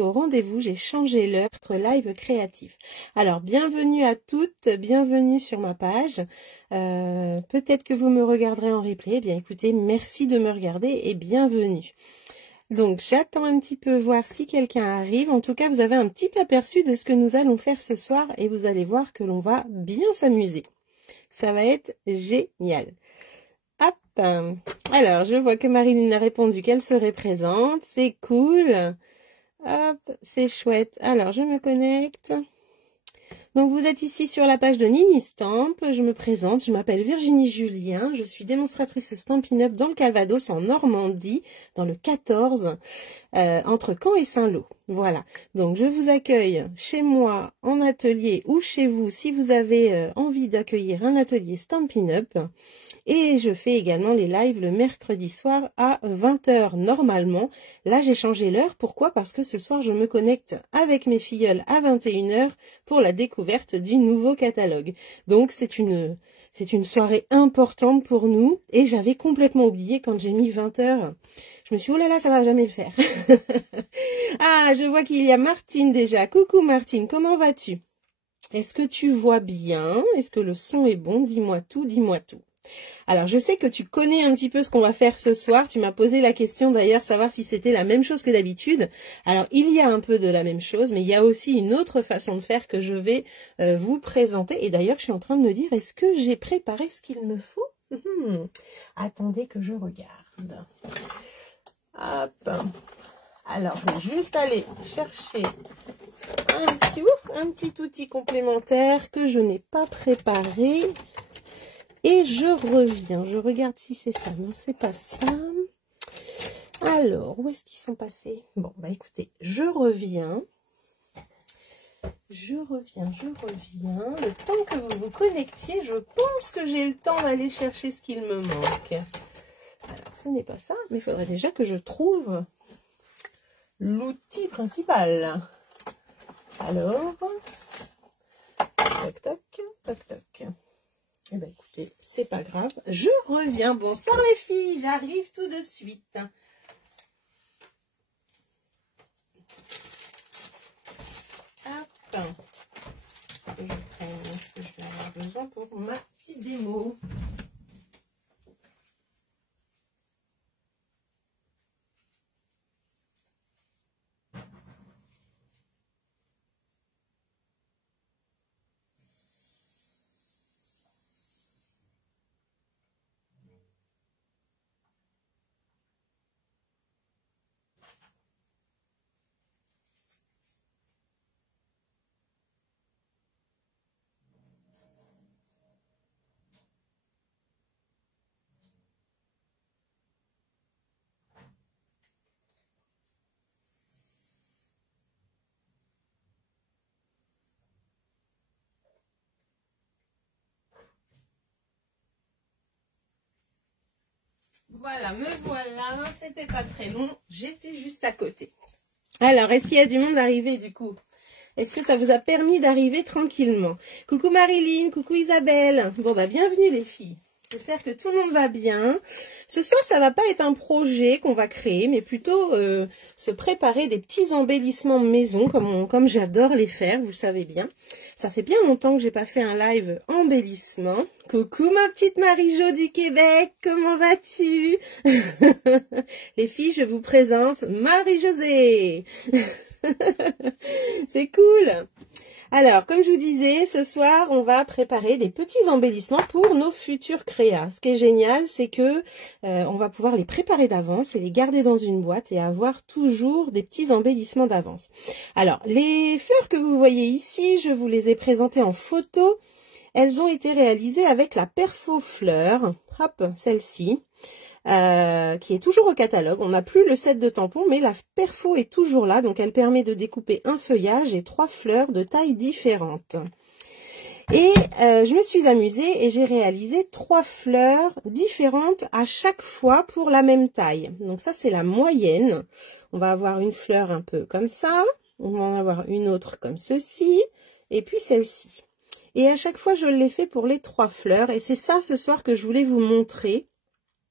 au rendez-vous, j'ai changé l'heure pour notre live créatif. Alors, bienvenue à toutes, bienvenue sur ma page. Peut-être que vous me regarderez en replay. Eh bien, écoutez, merci de me regarder et bienvenue. Donc, j'attends un petit peu voir si quelqu'un arrive. En tout cas, vous avez un petit aperçu de ce que nous allons faire ce soir et vous allez voir que l'on va bien s'amuser. Ça va être génial. Hop. Alors, je vois que Marilyn a répondu qu'elle serait présente. C'est cool. Hop, c'est chouette. Alors, je me connecte. Donc, vous êtes ici sur la page de Nini Stamp. Je me présente, je m'appelle Virginie Julien. Je suis démonstratrice Stampin' Up dans le Calvados, en Normandie, dans le 14, entre Caen et Saint-Lô. Voilà. Donc, je vous accueille chez moi, en atelier ou chez vous, si vous avez envie d'accueillir un atelier Stampin' Up. Et je fais également les lives le mercredi soir à 20 h normalement. Là, j'ai changé l'heure. Pourquoi? Parce que ce soir, je me connecte avec mes filleuls à 21 h pour la découverte du nouveau catalogue. Donc, c'est une soirée importante pour nous. Et j'avais complètement oublié quand j'ai mis 20 h. Je me suis dit, oh là là, ça va jamais le faire. Ah, je vois qu'il y a Martine déjà. Coucou Martine, comment vas-tu? Est-ce que tu vois bien? Est-ce que le son est bon? Dis-moi tout, dis-moi tout. Alors, je sais que tu connais un petit peu ce qu'on va faire ce soir. Tu m'as posé la question d'ailleurs, savoir si c'était la même chose que d'habitude. Alors, il y a un peu de la même chose, mais il y a aussi une autre façon de faire que je vais vous présenter. Et d'ailleurs, je suis en train de me dire, est-ce que j'ai préparé ce qu'il me faut? Attendez que je regarde. Hop. Alors, je vais juste aller chercher un petit outil complémentaire que je n'ai pas préparé. Et je reviens, je regarde si c'est ça. Non, c'est pas ça. Alors, où est-ce qu'ils sont passés? Bon, bah écoutez, je reviens. Le temps que vous vous connectiez, je pense que j'ai le temps d'aller chercher ce qu'il me manque. Alors, ce n'est pas ça, mais il faudrait déjà que je trouve l'outil principal. Alors, toc, toc, toc, toc. Eh bien, écoutez, c'est pas grave. Je reviens. Bonsoir les filles, j'arrive tout de suite. Hop. Je prends ce que je vais avoir besoin pour ma petite démo. Voilà, me voilà, c'était pas très long, j'étais juste à côté. Alors, est-ce qu'il y a du monde arrivé du coup? Est-ce que ça vous a permis d'arriver tranquillement? Coucou Marilyn, coucou Isabelle. Bon bah bienvenue les filles. J'espère que tout le monde va bien. Ce soir, ça va pas être un projet qu'on va créer, mais plutôt se préparer des petits embellissements maison, comme j'adore les faire, vous le savez bien. Ça fait bien longtemps que j'ai pas fait un live embellissement. Coucou ma petite Marie-Jo du Québec, comment vas-tu? Les filles, je vous présente Marie-Josée. C'est cool. Alors, comme je vous disais, ce soir, on va préparer des petits embellissements pour nos futurs créas. Ce qui est génial, c'est que on va pouvoir les préparer d'avance et les garder dans une boîte et avoir toujours des petits embellissements d'avance. Alors, les fleurs que vous voyez ici, je vous les ai présentées en photo. Elles ont été réalisées avec la Perfo Fleur. Hop, celle-ci. Qui est toujours au catalogue. On n'a plus le set de tampons, mais la perfo est toujours là. Donc, elle permet de découper un feuillage et 3 fleurs de tailles différentes. Et je me suis amusée et j'ai réalisé 3 fleurs différentes à chaque fois pour la même taille. Donc, ça, c'est la moyenne. On va avoir une fleur un peu comme ça. On va en avoir une autre comme ceci. Et puis, celle-ci. Et à chaque fois, je l'ai fait pour les 3 fleurs. Et c'est ça, ce soir, que je voulais vous montrer.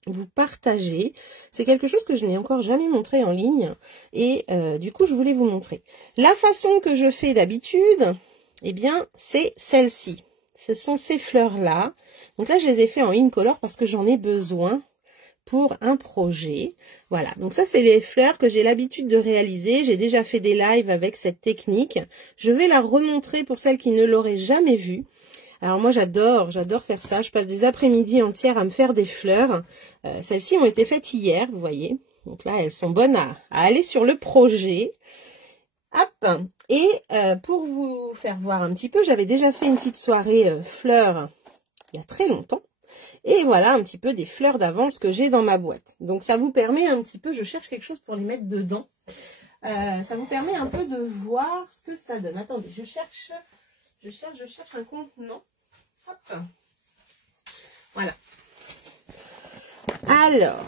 vous partager. C'est quelque chose que je n'ai encore jamais montré en ligne et du coup, je voulais vous montrer. La façon que je fais d'habitude, eh bien, c'est celle-ci. Ce sont ces fleurs-là. Donc là, je les ai fait en incolore parce que j'en ai besoin pour un projet. Voilà, donc ça, c'est les fleurs que j'ai l'habitude de réaliser. J'ai déjà fait des lives avec cette technique. Je vais la remontrer pour celles qui ne l'auraient jamais vue. Alors moi j'adore faire ça, je passe des après-midi entières à me faire des fleurs. Celles-ci ont été faites hier, vous voyez. Donc là elles sont bonnes à aller sur le projet. Hop. Et pour vous faire voir un petit peu, j'avais déjà fait une petite soirée fleurs il y a très longtemps. Et voilà un petit peu des fleurs d'avance que j'ai dans ma boîte. Donc ça vous permet un petit peu, je cherche quelque chose pour les mettre dedans. Ça vous permet un peu de voir ce que ça donne. Attendez, je cherche un contenant. Hop. Voilà. Alors,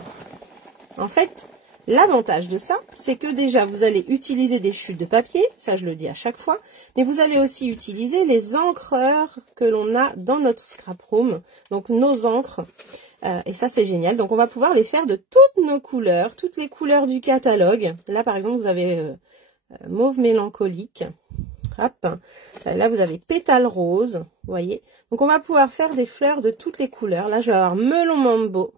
en fait, l'avantage de ça, c'est que déjà, vous allez utiliser des chutes de papier, ça je le dis à chaque fois, mais vous allez aussi utiliser les encreurs que l'on a dans notre scrap room, donc nos encres, et ça c'est génial. Donc on va pouvoir les faire de toutes nos couleurs, toutes les couleurs du catalogue. Là par exemple, vous avez mauve mélancolique. Hop, là vous avez pétale rose, vous voyez. Donc on va pouvoir faire des fleurs de toutes les couleurs. Là je vais avoir melon mambo,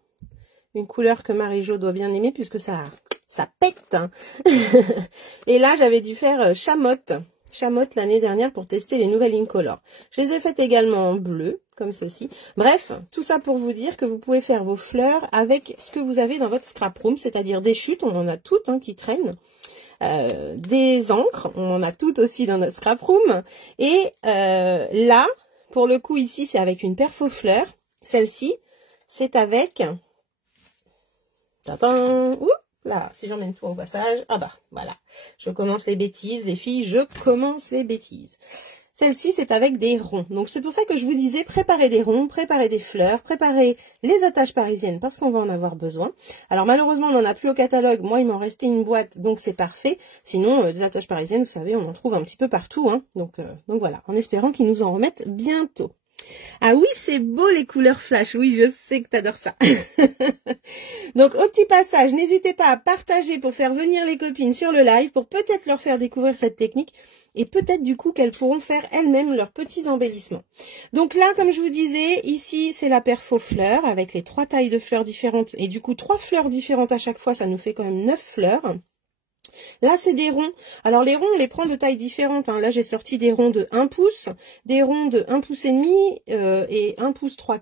une couleur que Marie-Jo doit bien aimer puisque ça pète. Hein. Et là j'avais dû faire chamotte l'année dernière pour tester les nouvelles incolores. Je les ai faites également en bleu, comme ceci. Bref, tout ça pour vous dire que vous pouvez faire vos fleurs avec ce que vous avez dans votre scrap room, c'est-à-dire des chutes, on en a toutes hein, qui traînent. Des encres, on en a toutes aussi dans notre scrap room. Et là, pour le coup ici, c'est avec une perfo-fleur. Celle-ci, c'est avec... Ouh, là, si j'emmène tout au passage, ah bah, voilà. Je commence les bêtises, les filles, je commence les bêtises. Celle-ci, c'est avec des ronds. Donc, c'est pour ça que je vous disais, préparez des ronds, préparez des fleurs, préparez les attaches parisiennes parce qu'on va en avoir besoin. Alors, malheureusement, on n'en a plus au catalogue. Moi, il m'en restait une boîte, donc c'est parfait. Sinon, des attaches parisiennes, vous savez, on en trouve un petit peu partout. Hein. Donc voilà, en espérant qu'ils nous en remettent bientôt. Ah oui, c'est beau les couleurs flash. Oui, je sais que t'adores ça. Donc, au petit passage, n'hésitez pas à partager pour faire venir les copines sur le live, pour peut-être leur faire découvrir cette technique. Et peut-être du coup qu'elles pourront faire elles-mêmes leurs petits embellissements. Donc là, comme je vous disais, ici c'est la perfo fleur avec les 3 tailles de fleurs différentes. Et du coup 3 fleurs différentes à chaque fois, ça nous fait quand même 9 fleurs. Là, c'est des ronds. Alors, les ronds, on les prend de tailles différentes. Hein. Là, j'ai sorti des ronds de 1 pouce, des ronds de 1 pouce et demi et 1 pouce 3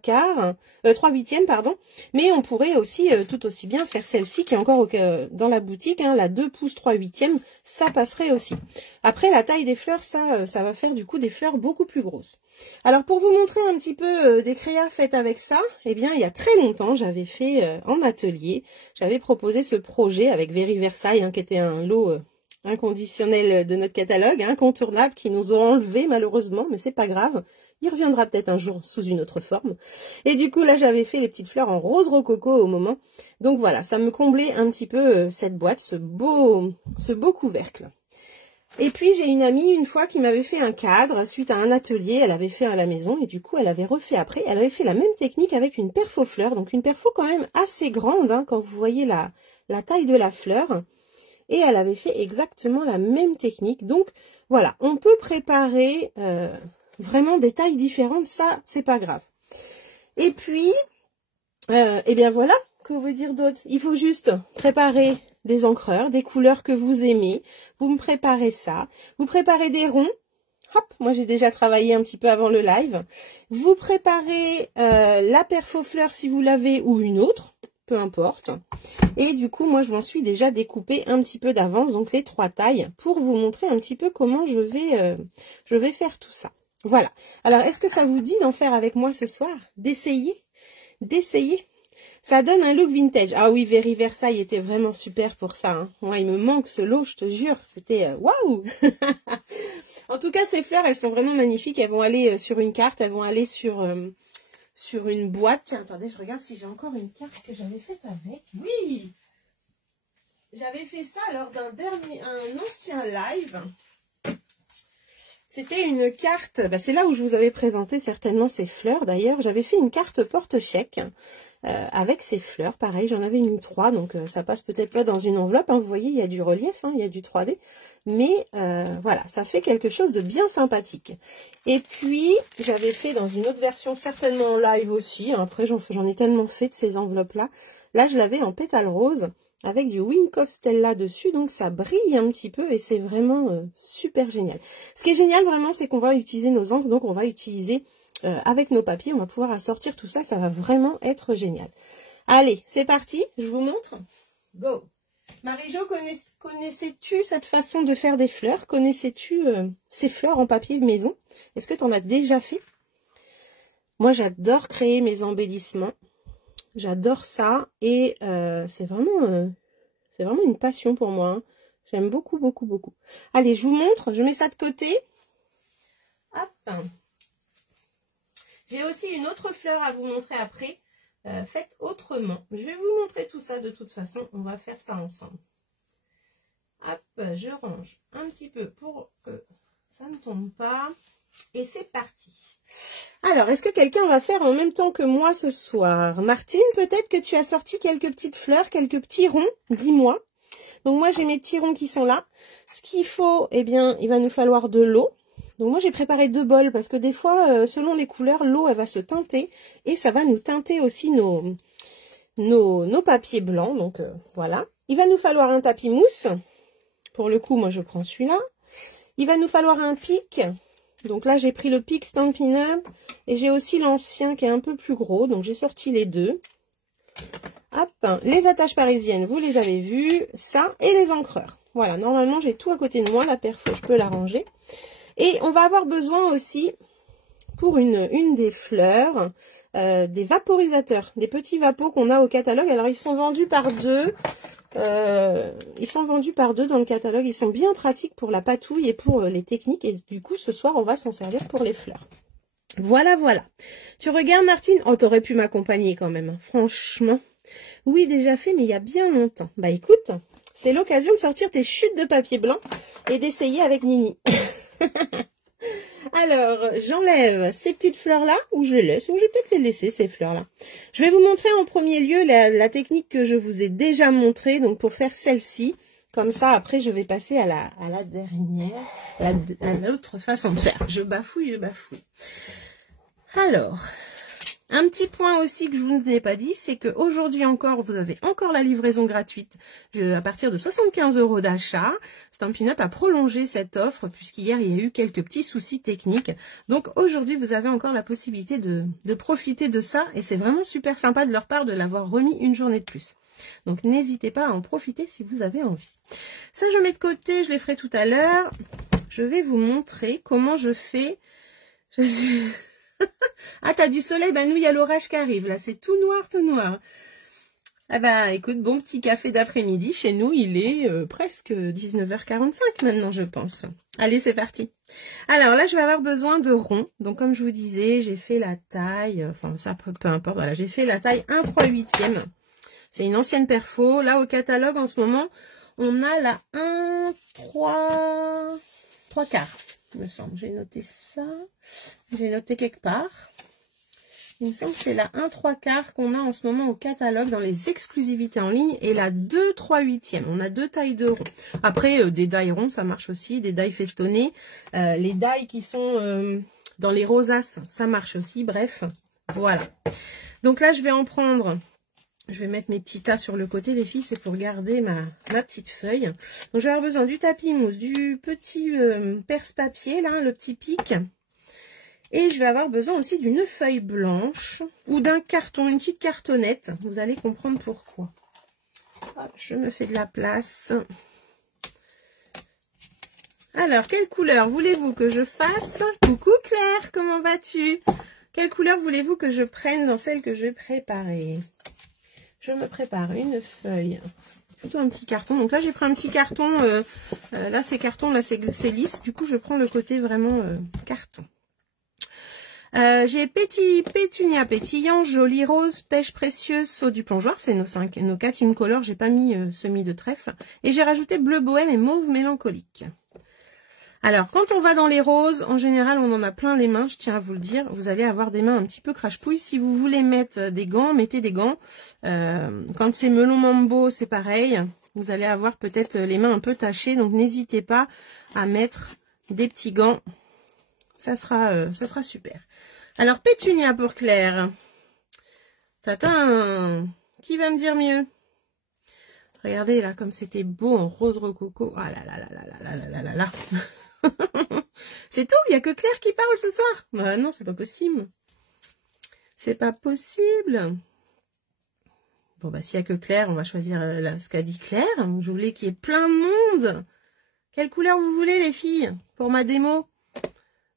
huitièmes, pardon. Mais on pourrait aussi tout aussi bien faire celle-ci qui est encore dans la boutique, hein, la 2 pouces 3 huitièmes. Ça passerait aussi. Après, la taille des fleurs, ça va faire du coup des fleurs beaucoup plus grosses. Alors, pour vous montrer un petit peu des créas faites avec ça, eh bien, il y a très longtemps, j'avais fait en atelier, j'avais proposé ce projet avec Very Versailles, hein, qui était un lot inconditionnel de notre catalogue, incontournable, qui nous ont enlevé malheureusement, mais c'est pas grave. Il reviendra peut-être un jour sous une autre forme. Et du coup, là, j'avais fait les petites fleurs en rose rococo au moment. Donc voilà, ça me comblait un petit peu cette boîte, ce beau couvercle. Et puis, j'ai une amie, une fois, qui m'avait fait un cadre suite à un atelier. Elle avait fait à la maison et du coup, elle avait refait après. Elle avait fait la même technique avec une perfo fleur. Donc, une perfo quand même assez grande, hein, quand vous voyez la taille de la fleur. Et elle avait fait exactement la même technique. Donc, voilà, on peut préparer vraiment des tailles différentes. Ça, c'est pas grave. Et puis, eh bien voilà, que vous dire d'autre? Il faut juste préparer des encreurs, des couleurs que vous aimez. Vous me préparez ça. Vous préparez des ronds. Hop, moi j'ai déjà travaillé un petit peu avant le live. Vous préparez la perfo fleur si vous l'avez ou une autre, peu importe. Et du coup, moi je m'en suis déjà découpé un petit peu d'avance, donc les 3 tailles, pour vous montrer un petit peu comment je vais faire tout ça. Voilà. Alors, est-ce que ça vous dit d'en faire avec moi ce soir? D'essayer? Ça donne un look vintage. Ah oui, Very Versailles était vraiment super pour ça. Hein. Moi, il me manque ce lot, je te jure. C'était waouh. En tout cas, ces fleurs, elles sont vraiment magnifiques. Elles vont aller sur une carte, elles vont aller sur une boîte. Tiens, attendez, je regarde si j'ai encore une carte que j'avais faite avec. Oui, j'avais fait ça lors d'un ancien live. C'était une carte, bah c'est là où je vous avais présenté certainement ces fleurs. D'ailleurs, j'avais fait une carte porte-chèque avec ces fleurs. Pareil, j'en avais mis 3, donc ça passe peut-être pas dans une enveloppe. Hein. Vous voyez, il y a du relief, hein, il y a du 3D. Mais voilà, ça fait quelque chose de bien sympathique. Et puis, j'avais fait dans une autre version, certainement en live aussi. Hein. Après, j'en ai tellement fait de ces enveloppes-là. Là, je l'avais en pétale rose, avec du Wink of Stella dessus, donc ça brille un petit peu et c'est vraiment super génial. Ce qui est génial vraiment, c'est qu'on va utiliser nos encres, donc on va utiliser avec nos papiers, on va pouvoir assortir tout ça, ça va vraiment être génial. Allez, c'est parti, je vous montre. Go! Marie-Jo, connaissais-tu cette façon de faire des fleurs? Connaissais-tu ces fleurs en papier maison? Est-ce que tu en as déjà fait? Moi, j'adore créer mes embellissements. J'adore ça et c'est vraiment une passion pour moi. Hein. J'aime beaucoup, beaucoup, beaucoup. Allez, je vous montre. Je mets ça de côté. Hop. J'ai aussi une autre fleur à vous montrer après. Faite autrement. Je vais vous montrer tout ça de toute façon. On va faire ça ensemble. Hop, je range un petit peu pour que ça ne tombe pas. Et c'est parti. Alors, est-ce que quelqu'un va faire en même temps que moi ce soir? Martine, peut-être que tu as sorti quelques petites fleurs, quelques petits ronds, dis-moi. Donc moi, j'ai mes petits ronds qui sont là. Ce qu'il faut, eh bien, il va nous falloir de l'eau. Donc moi, j'ai préparé 2 bols parce que des fois, selon les couleurs, l'eau, elle va se teinter. Et ça va nous teinter aussi nos papiers blancs. Donc voilà. Il va nous falloir un tapis mousse. Pour le coup, moi, je prends celui-là. Il va nous falloir un pic. Donc là, j'ai pris le pic Stampin' Up et j'ai aussi l'ancien qui est un peu plus gros. Donc, j'ai sorti les deux. Hop, les attaches parisiennes, vous les avez vues. Ça et les encreurs. Voilà, normalement, j'ai tout à côté de moi. La perfo, je peux la ranger. Et on va avoir besoin aussi, pour une des fleurs, des vaporisateurs. Des petits vapos qu'on a au catalogue. Alors, ils sont vendus par 2. Ils sont vendus par 2 dans le catalogue. Ils sont bien pratiques pour la patouille et pour les techniques. Et du coup, ce soir, on va s'en servir pour les fleurs. Voilà, voilà. Tu regardes, Martine? Oh, t'aurais pu m'accompagner quand même. Hein. Franchement. Oui, déjà fait, mais il y a bien longtemps. Bah, écoute, c'est l'occasion de sortir tes chutes de papier blanc et d'essayer avec Nini. Alors, j'enlève ces petites fleurs-là, ou je les laisse, ou je vais peut-être les laisser, ces fleurs-là. Je vais vous montrer en premier lieu la technique que je vous ai déjà montrée, donc pour faire celle-ci. Comme ça, après, je vais passer à la dernière, à l'autre façon de faire. Je bafouille, je bafouille. Alors, un petit point aussi que je vous ai pas dit, c'est qu'aujourd'hui encore, vous avez encore la livraison gratuite à partir de 75 € d'achat. Stampin' Up a prolongé cette offre puisqu'hier, il y a eu quelques petits soucis techniques. Donc aujourd'hui, vous avez encore la possibilité de profiter de ça et c'est vraiment super sympa de leur part de l'avoir remis une journée de plus. Donc n'hésitez pas à en profiter si vous avez envie. Ça, je mets de côté, je les ferai tout à l'heure. Je vais vous montrer comment je fais. Je suis... Ah, t'as du soleil? Ben nous, il y a l'orage qui arrive. Là, c'est tout noir, tout noir. Ah ben, écoute, bon petit café d'après-midi. Chez nous, il est presque 19h45 maintenant, je pense. Allez, c'est parti. Alors là, je vais avoir besoin de ronds. Donc, comme je vous disais, j'ai fait la taille... Enfin, ça, peu importe. Voilà, j'ai fait la taille 1/3/8. C'est une ancienne perfo. Là, au catalogue, en ce moment, on a la 1/3/4. Il me semble, j'ai noté ça, j'ai noté quelque part. Il me semble que c'est la 1/3/4 qu'on a en ce moment au catalogue dans les exclusivités en ligne et la 2/3/8. On a 2 tailles de rond. Après, des die ronds, ça marche aussi, des die festonnés. Les die qui sont dans les rosaces, ça marche aussi. Bref, voilà. Donc là, je vais en prendre... Je vais mettre mes petits tas sur le côté, les filles, c'est pour garder ma petite feuille. Donc, je vais avoir besoin du tapis mousse, du petit perce-papier, là, le petit pic. Et je vais avoir besoin aussi d'une feuille blanche ou d'un carton, une petite cartonnette. Vous allez comprendre pourquoi. Hop, je me fais de la place. Alors, quelle couleur voulez-vous que je fasse? Coucou Claire, comment vas-tu? Quelle couleur voulez-vous que je prenne dans celle que je vais préparer? Je me prépare une feuille, plutôt un petit carton. Donc là, j'ai pris un petit carton. Là, c'est carton, là, c'est lisse. Du coup, je prends le côté vraiment carton. J'ai pétunia pétillant, joli rose, pêche précieuse, saut du plongeoir. C'est nos 4 in color. J'ai pas mis semis de trèfle. Et j'ai rajouté bleu bohème et mauve mélancolique. Alors, quand on va dans les roses, en général, on en a plein les mains, je tiens à vous le dire. Vous allez avoir des mains un petit peu crache-pouille. Si vous voulez mettre des gants, mettez des gants. Quand c'est melon mambo, c'est pareil. Vous allez avoir peut-être les mains un peu tachées, donc n'hésitez pas à mettre des petits gants. Ça sera super. Alors, pétunia pour Claire. Tatin, qui va me dire mieux? Regardez là, comme c'était beau en rose rococo. Ah là là là là là là là là là. C'est tout, il n'y a que Claire qui parle ce soir. Non, c'est pas possible. C'est pas possible. Bon, bah, s'il n'y a que Claire, on va choisir ce qu'a dit Claire. Je voulais qu'il y ait plein de monde. Quelle couleur vous voulez, les filles, pour ma démo?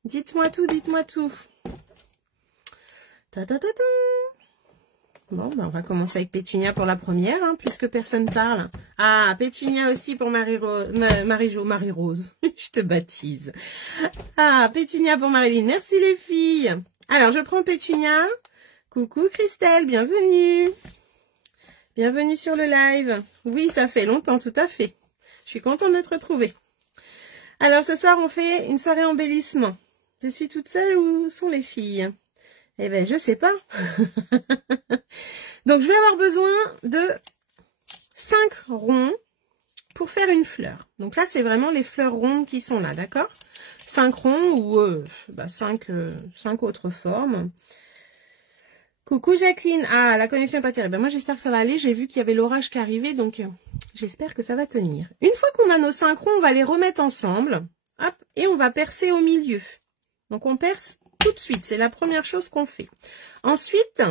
Dites-moi tout, dites-moi tout. Ta ta ta ta. Bon, bah, on va commencer avec Pétunia pour la première, hein, puisque personne parle. Ah, Pétunia aussi pour Marie-Rose. Je te baptise. Ah, Pétunia pour Marilyn. Merci les filles. Alors, je prends Pétunia. Coucou Christelle, bienvenue. Bienvenue sur le live. Oui, ça fait longtemps, tout à fait. Je suis contente de te retrouver. Alors, ce soir, on fait une soirée embellissement. Je suis toute seule ou sont les filles? Eh ben, je sais pas. Donc, je vais avoir besoin de 5 ronds pour faire une fleur. Donc là, c'est vraiment les fleurs rondes qui sont là, d'accord? 5 ronds ou 5 autres formes. Coucou Jacqueline. Ah, la connexion n'est pas terrible. Ben, moi, j'espère que ça va aller. J'ai vu qu'il y avait l'orage qui arrivait, donc j'espère que ça va tenir. Une fois qu'on a nos 5 ronds, on va les remettre ensemble. Hop, et on va percer au milieu. Donc, on perce tout de suite, c'est la première chose qu'on fait. Ensuite,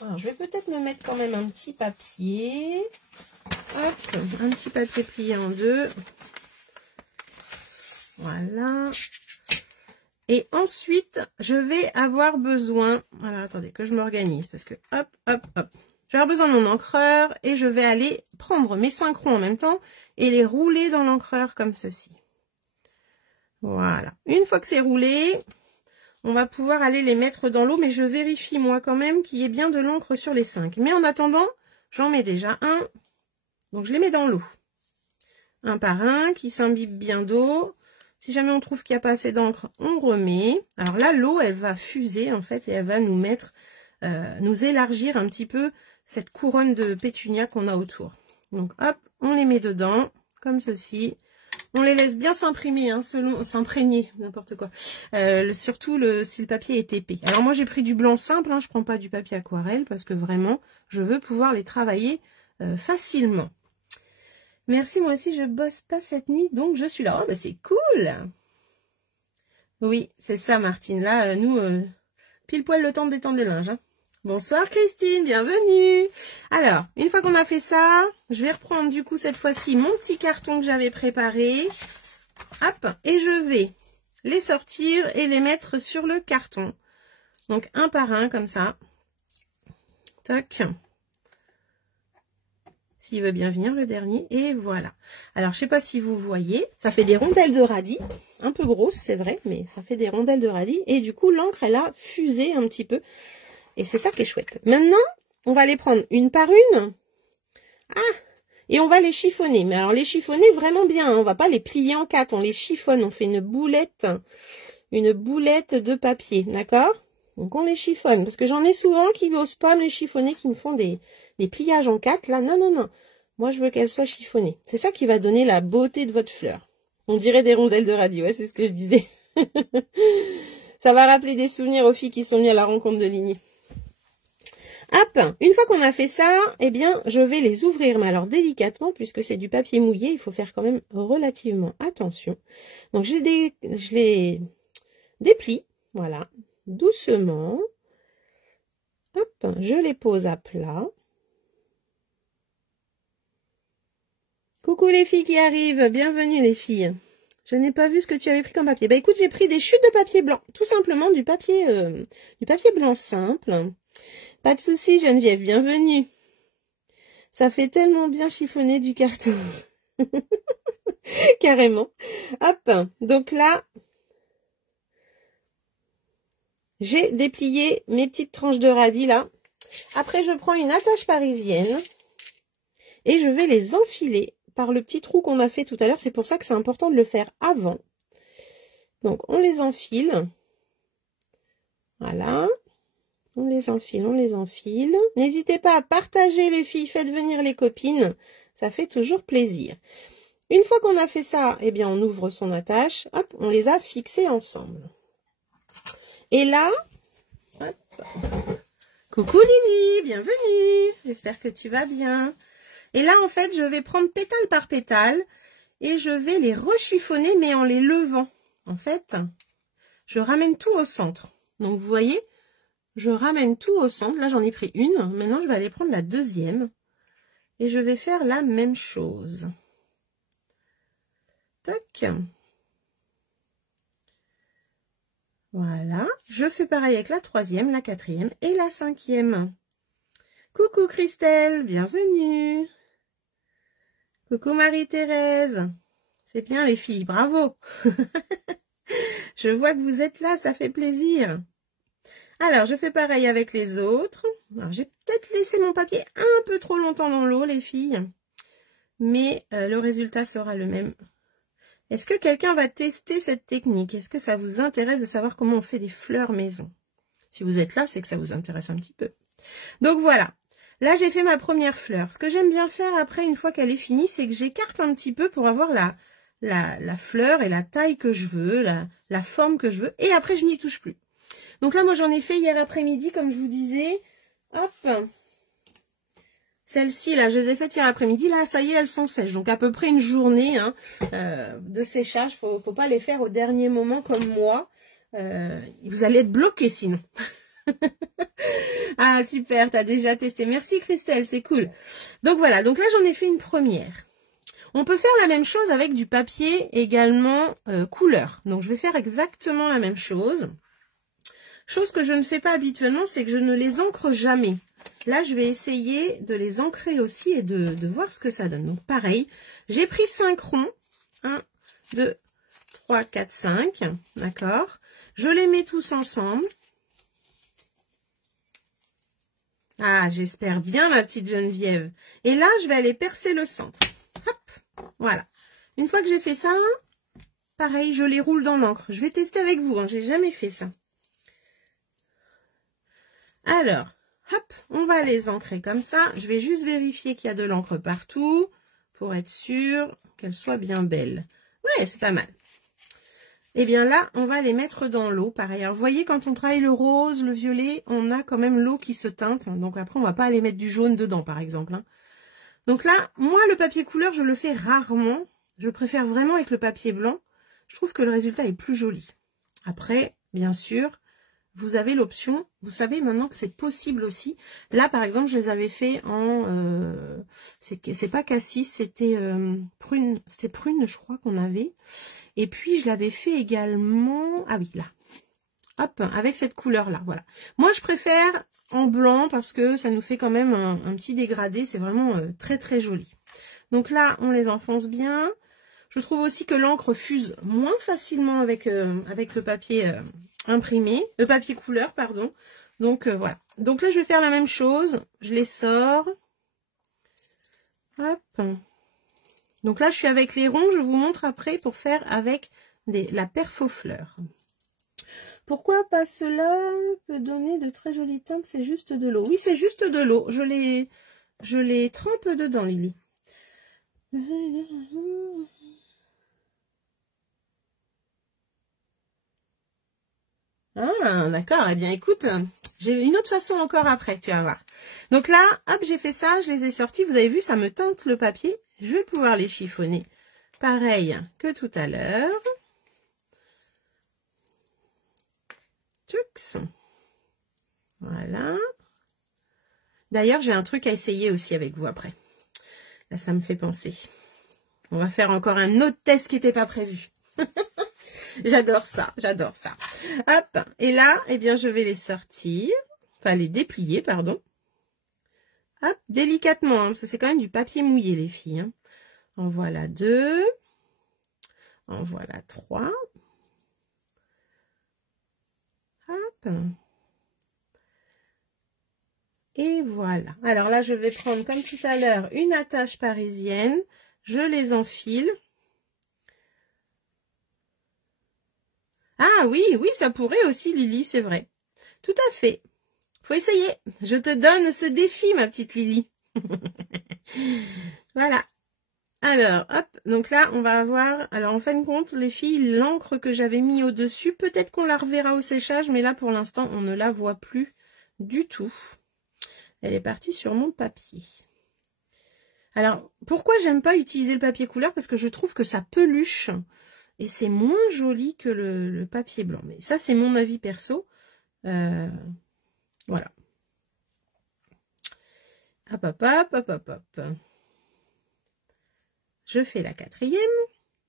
alors je vais peut-être me mettre quand même un petit papier. Hop, un petit papier plié en deux. Voilà. Et ensuite, je vais avoir besoin... Alors, attendez, que je m'organise parce que... Hop, hop, hop. Je vais avoir besoin de mon encreur et je vais aller prendre mes 5 ronds en même temps et les rouler dans l'encreur comme ceci. Voilà. Une fois que c'est roulé... On va pouvoir aller les mettre dans l'eau, mais je vérifie moi quand même qu'il y ait bien de l'encre sur les 5. Mais en attendant, j'en mets déjà un. Donc je les mets dans l'eau. Un par un qui s'imbibe bien d'eau. Si jamais on trouve qu'il n'y a pas assez d'encre, on remet. Alors là, l'eau, elle va fuser en fait et elle va nous mettre, nous élargir un petit peu cette couronne de pétunia qu'on a autour. Donc hop, on les met dedans, comme ceci. On les laisse bien s'imprimer, hein, selon s'imprégner, n'importe quoi. Surtout si le papier est épais. Alors moi j'ai pris du blanc simple, hein, je prends pas du papier aquarelle parce que vraiment je veux pouvoir les travailler facilement. Merci, moi aussi je bosse pas cette nuit, donc je suis là. Oh bah c'est cool. Oui, c'est ça Martine. Là, nous, pile poil le temps de détendre le linge. Hein. Bonsoir Christine, bienvenue. Alors, une fois qu'on a fait ça, je vais reprendre du coup cette fois-ci mon petit carton que j'avais préparé. Hop, et je vais les sortir et les mettre sur le carton. Donc un par un comme ça. Tac. S'il veut bien venir le dernier. Et voilà. Alors, je sais pas si vous voyez, ça fait des rondelles de radis. Un peu grosses, c'est vrai, mais ça fait des rondelles de radis. Et du coup, l'encre, elle a fusé un petit peu. Et c'est ça qui est chouette. Maintenant, on va les prendre une par une. Ah, et on va les chiffonner. Mais alors, les chiffonner vraiment bien. Hein. On va pas les plier en 4. On les chiffonne. On fait une boulette de papier. D'accord? Donc, on les chiffonne. Parce que j'en ai souvent qui n'osent pas les chiffonner, qui me font des pliages en 4. Là, non, non, non. Moi, je veux qu'elles soient chiffonnées. C'est ça qui va donner la beauté de votre fleur. On dirait des rondelles de radis. Ouais, c'est ce que je disais. Ça va rappeler des souvenirs aux filles qui sont venues à la rencontre de Ligny. Hop, une fois qu'on a fait ça, eh bien, je vais les ouvrir, mais alors délicatement, puisque c'est du papier mouillé, il faut faire quand même relativement attention. Donc, je les déplie, voilà, doucement. Hop, je les pose à plat. Coucou les filles qui arrivent, bienvenue les filles. Je n'ai pas vu ce que tu avais pris comme papier. Bah écoute, j'ai pris des chutes de papier blanc, tout simplement du papier blanc simple. Pas de souci, Geneviève, bienvenue. Ça fait tellement bien chiffonner du carton. Carrément. Hop, donc là, j'ai déplié mes petites tranches de radis là. Après, je prends une attache parisienne et je vais les enfiler par le petit trou qu'on a fait tout à l'heure. C'est pour ça que c'est important de le faire avant. Donc, on les enfile. Voilà. On les enfile, on les enfile. N'hésitez pas à partager les filles, faites venir les copines. Ça fait toujours plaisir. Une fois qu'on a fait ça, eh bien, on ouvre son attache. Hop, on les a fixés ensemble. Et là, hop. Coucou Lily, bienvenue. J'espère que tu vas bien. Et là, en fait, je vais prendre pétale par pétale et je vais les rechiffonner, mais en les levant. En fait, je ramène tout au centre. Donc, vous voyez, je ramène tout au centre. Là, j'en ai pris une. Maintenant, je vais aller prendre la deuxième. Et je vais faire la même chose. Tac. Voilà. Je fais pareil avec la troisième, la quatrième et la cinquième. Coucou Christelle, bienvenue. Coucou Marie-Thérèse. C'est bien les filles, bravo. Je vois que vous êtes là, ça fait plaisir. Alors, je fais pareil avec les autres. Alors, j'ai peut-être laissé mon papier un peu trop longtemps dans l'eau, les filles. Mais le résultat sera le même. Est-ce que quelqu'un va tester cette technique? Est-ce que ça vous intéresse de savoir comment on fait des fleurs maison? Si vous êtes là, c'est que ça vous intéresse un petit peu. Donc, voilà. Là, j'ai fait ma première fleur. Ce que j'aime bien faire après, une fois qu'elle est finie, c'est que j'écarte un petit peu pour avoir la fleur et la taille que je veux, la forme que je veux. Et après, je n'y touche plus. Donc là, moi, j'en ai fait hier après-midi, comme je vous disais. Hop. Celles-ci, là, je les ai faites hier après-midi. Là, ça y est, elles sont sèches. Donc, à peu près une journée de séchage. Faut pas les faire au dernier moment comme moi. Vous allez être bloqués sinon. Ah, super, t'as déjà testé. Merci, Christelle, c'est cool. Donc, voilà. Donc là, j'en ai fait une première. On peut faire la même chose avec du papier également couleur. Donc, je vais faire exactement la même chose. Chose que je ne fais pas habituellement, c'est que je ne les encre jamais. Là, je vais essayer de les ancrer aussi et de voir ce que ça donne. Donc, pareil, j'ai pris 5 ronds. 1, 2, 3, 4, 5. D'accord. Je les mets tous ensemble. Ah, j'espère bien, ma petite Geneviève. Et là, je vais aller percer le centre. Hop, voilà. Une fois que j'ai fait ça, pareil, je les roule dans l'encre. Je vais tester avec vous, hein, j'ai jamais fait ça. Alors, hop, on va les ancrer comme ça. Je vais juste vérifier qu'il y a de l'encre partout pour être sûr qu'elles soient bien belles. Ouais, c'est pas mal. Et bien là, on va les mettre dans l'eau. Pareil, alors vous voyez, quand on travaille le rose, le violet, on a quand même l'eau qui se teinte. Donc après, on va pas aller mettre du jaune dedans, par exemple. Hein. Donc là, moi, le papier couleur, je le fais rarement. Je préfère vraiment avec le papier blanc. Je trouve que le résultat est plus joli. Après, bien sûr, vous avez l'option, vous savez maintenant que c'est possible aussi. Là, par exemple, je les avais fait en... c'est pas cassis, c'était prune. C'était prune, je crois qu'on avait. Et puis, je l'avais fait également... Ah oui, là. Hop, avec cette couleur-là, voilà. Moi, je préfère en blanc parce que ça nous fait quand même un petit dégradé. C'est vraiment très, très joli. Donc là, on les enfonce bien. Je trouve aussi que l'encre fuse moins facilement avec le papier... imprimé, le papier couleur, pardon. Donc, voilà. Donc là, je vais faire la même chose. Je les sors. Hop. Donc là, je suis avec les ronds. Je vous montre après pour faire avec la perfo-fleur. Pourquoi pas cela peut donner de très jolies teintes? C'est juste de l'eau. Oui, c'est juste de l'eau. Je les trempe dedans, Lily. Ah, d'accord. Eh bien, écoute, j'ai une autre façon encore après, tu vas voir. Donc là, hop, j'ai fait ça, je les ai sortis. Vous avez vu, ça me teinte le papier. Je vais pouvoir les chiffonner. Pareil que tout à l'heure. Tux. Voilà. D'ailleurs, j'ai un truc à essayer aussi avec vous après. Là, ça me fait penser. On va faire encore un autre test qui n'était pas prévu. J'adore ça, j'adore ça. Hop, et là, eh bien, je vais les sortir, enfin les déplier, pardon. Hop, délicatement, hein, parce que c'est quand même du papier mouillé, les filles. Hein. En voilà 2. En voilà 3. Hop. Et voilà. Alors là, je vais prendre, comme tout à l'heure, une attache parisienne. Je les enfile. Ah oui, oui, ça pourrait aussi, Lily, c'est vrai. Tout à fait. Faut essayer. Je te donne ce défi, ma petite Lily. Voilà. Alors, hop, donc là, on va avoir... Alors, en fin de compte, les filles, l'encre que j'avais mis au-dessus, peut-être qu'on la reverra au séchage, mais là, pour l'instant, on ne la voit plus du tout. Elle est partie sur mon papier. Alors, pourquoi j'aime pas utiliser le papier couleur? Parce que je trouve que ça peluche. Et c'est moins joli que le papier blanc. Mais ça, c'est mon avis perso. Voilà. Hop, hop, hop, hop, hop, hop. Je fais la quatrième.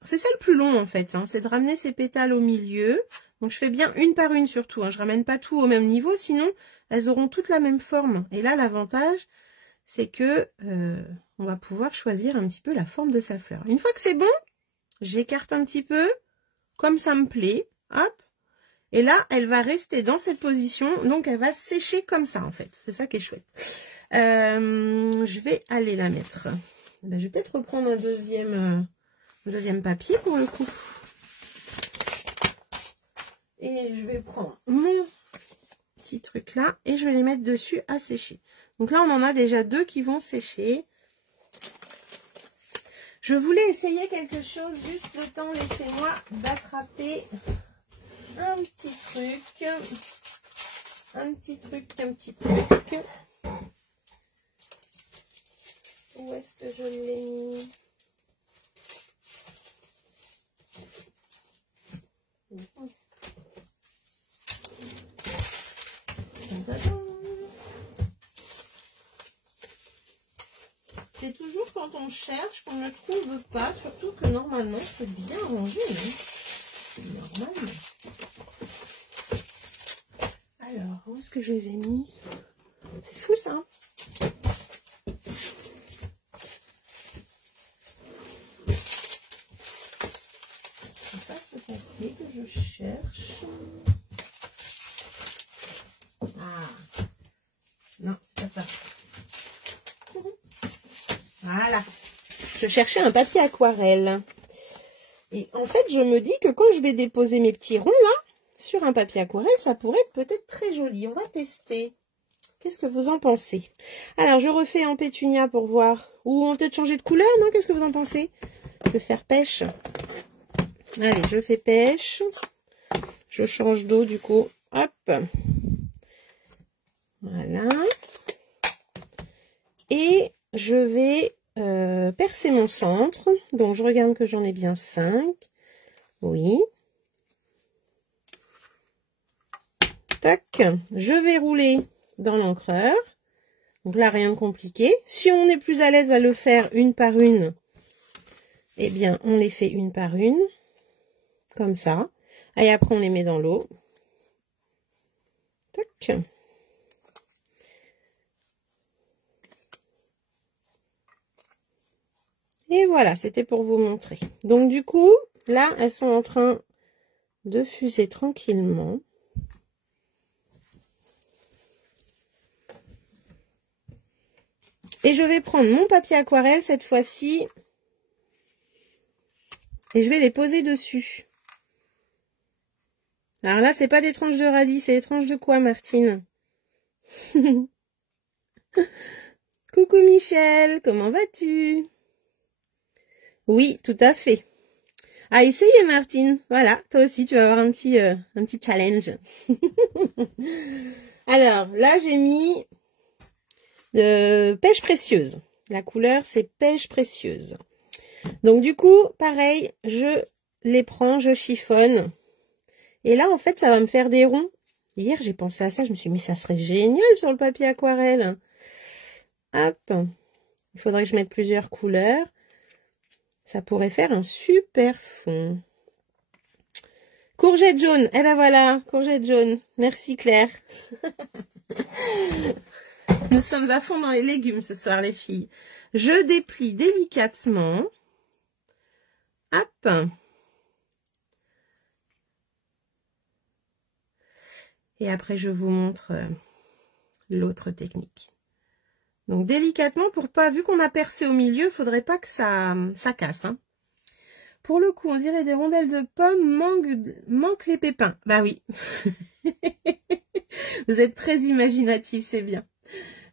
C'est ça le plus long en fait, hein, c'est de ramener ces pétales au milieu. Donc je fais bien une par une surtout, hein, je ramène pas tout au même niveau, sinon elles auront toutes la même forme. Et là l'avantage, c'est que on va pouvoir choisir un petit peu la forme de sa fleur. Une fois que c'est bon, j'écarte un petit peu, comme ça me plaît, hop. Et là, elle va rester dans cette position, donc elle va sécher comme ça en fait. C'est ça qui est chouette. Je vais aller la mettre. Ben, je vais peut-être reprendre un deuxième papier pour le coup. Et je vais prendre mon petit truc là et je vais les mettre dessus à sécher. Donc là, on en a déjà deux qui vont sécher. Je voulais essayer quelque chose, juste le temps, laissez-moi d'attraper un petit truc. Un petit truc. Où est-ce que je l'ai mis? C'est toujours quand on cherche qu'on ne trouve pas, surtout que normalement c'est bien rangé. Hein. Normalement. Alors, où est-ce que je les ai mis? C'est fou ça. C'est pas ce papier que je cherche. Ah, non, c'est pas ça. Voilà. Je cherchais un papier aquarelle. Et en fait, je me dis que quand je vais déposer mes petits ronds là, sur un papier aquarelle, ça pourrait être peut-être très joli. On va tester. Qu'est-ce que vous en pensez? Alors, je refais en pétunia pour voir. Ou on peut peut-être changer de couleur, non? Qu'est-ce que vous en pensez? Je vais faire pêche. Allez, je fais pêche. Je change d'eau du coup. Hop. Voilà. Et je vais percer mon centre. Donc, je regarde que j'en ai bien 5. Oui. Tac. Je vais rouler dans l'encreur. Donc là, rien de compliqué. Si on est plus à l'aise à le faire une par une, eh bien, on les fait une par une. Comme ça. Et après, on les met dans l'eau. Tac. Et voilà, c'était pour vous montrer. Donc, du coup, là, elles sont en train de fuser tranquillement. Et je vais prendre mon papier aquarelle cette fois-ci. Et je vais les poser dessus. Alors là, c'est pas des tranches de radis, c'est des tranches de quoi, Martine? Coucou Michel, comment vas-tu? Oui, tout à fait. Ah, essayez Martine. Voilà, toi aussi, tu vas avoir un petit challenge. Alors, là, j'ai mis pêche précieuse. La couleur, c'est pêche précieuse. Donc, du coup, pareil, je les prends, je chiffonne. Et là, en fait, ça va me faire des ronds. Hier, j'ai pensé à ça. Je me suis dit, mais ça serait génial sur le papier aquarelle. Hop. Il faudrait que je mette plusieurs couleurs. Ça pourrait faire un super fond. Courgette jaune. Eh ben voilà, courgette jaune. Merci Claire. Nous sommes à fond dans les légumes ce soir, les filles. Je déplie délicatement. Hop. Et après, je vous montre l'autre technique. Donc, délicatement, pour pas, vu qu'on a percé au milieu, il faudrait pas que ça casse. Hein. Pour le coup, on dirait des rondelles de pommes, manque les pépins. Bah oui. Vous êtes très imaginatif, c'est bien.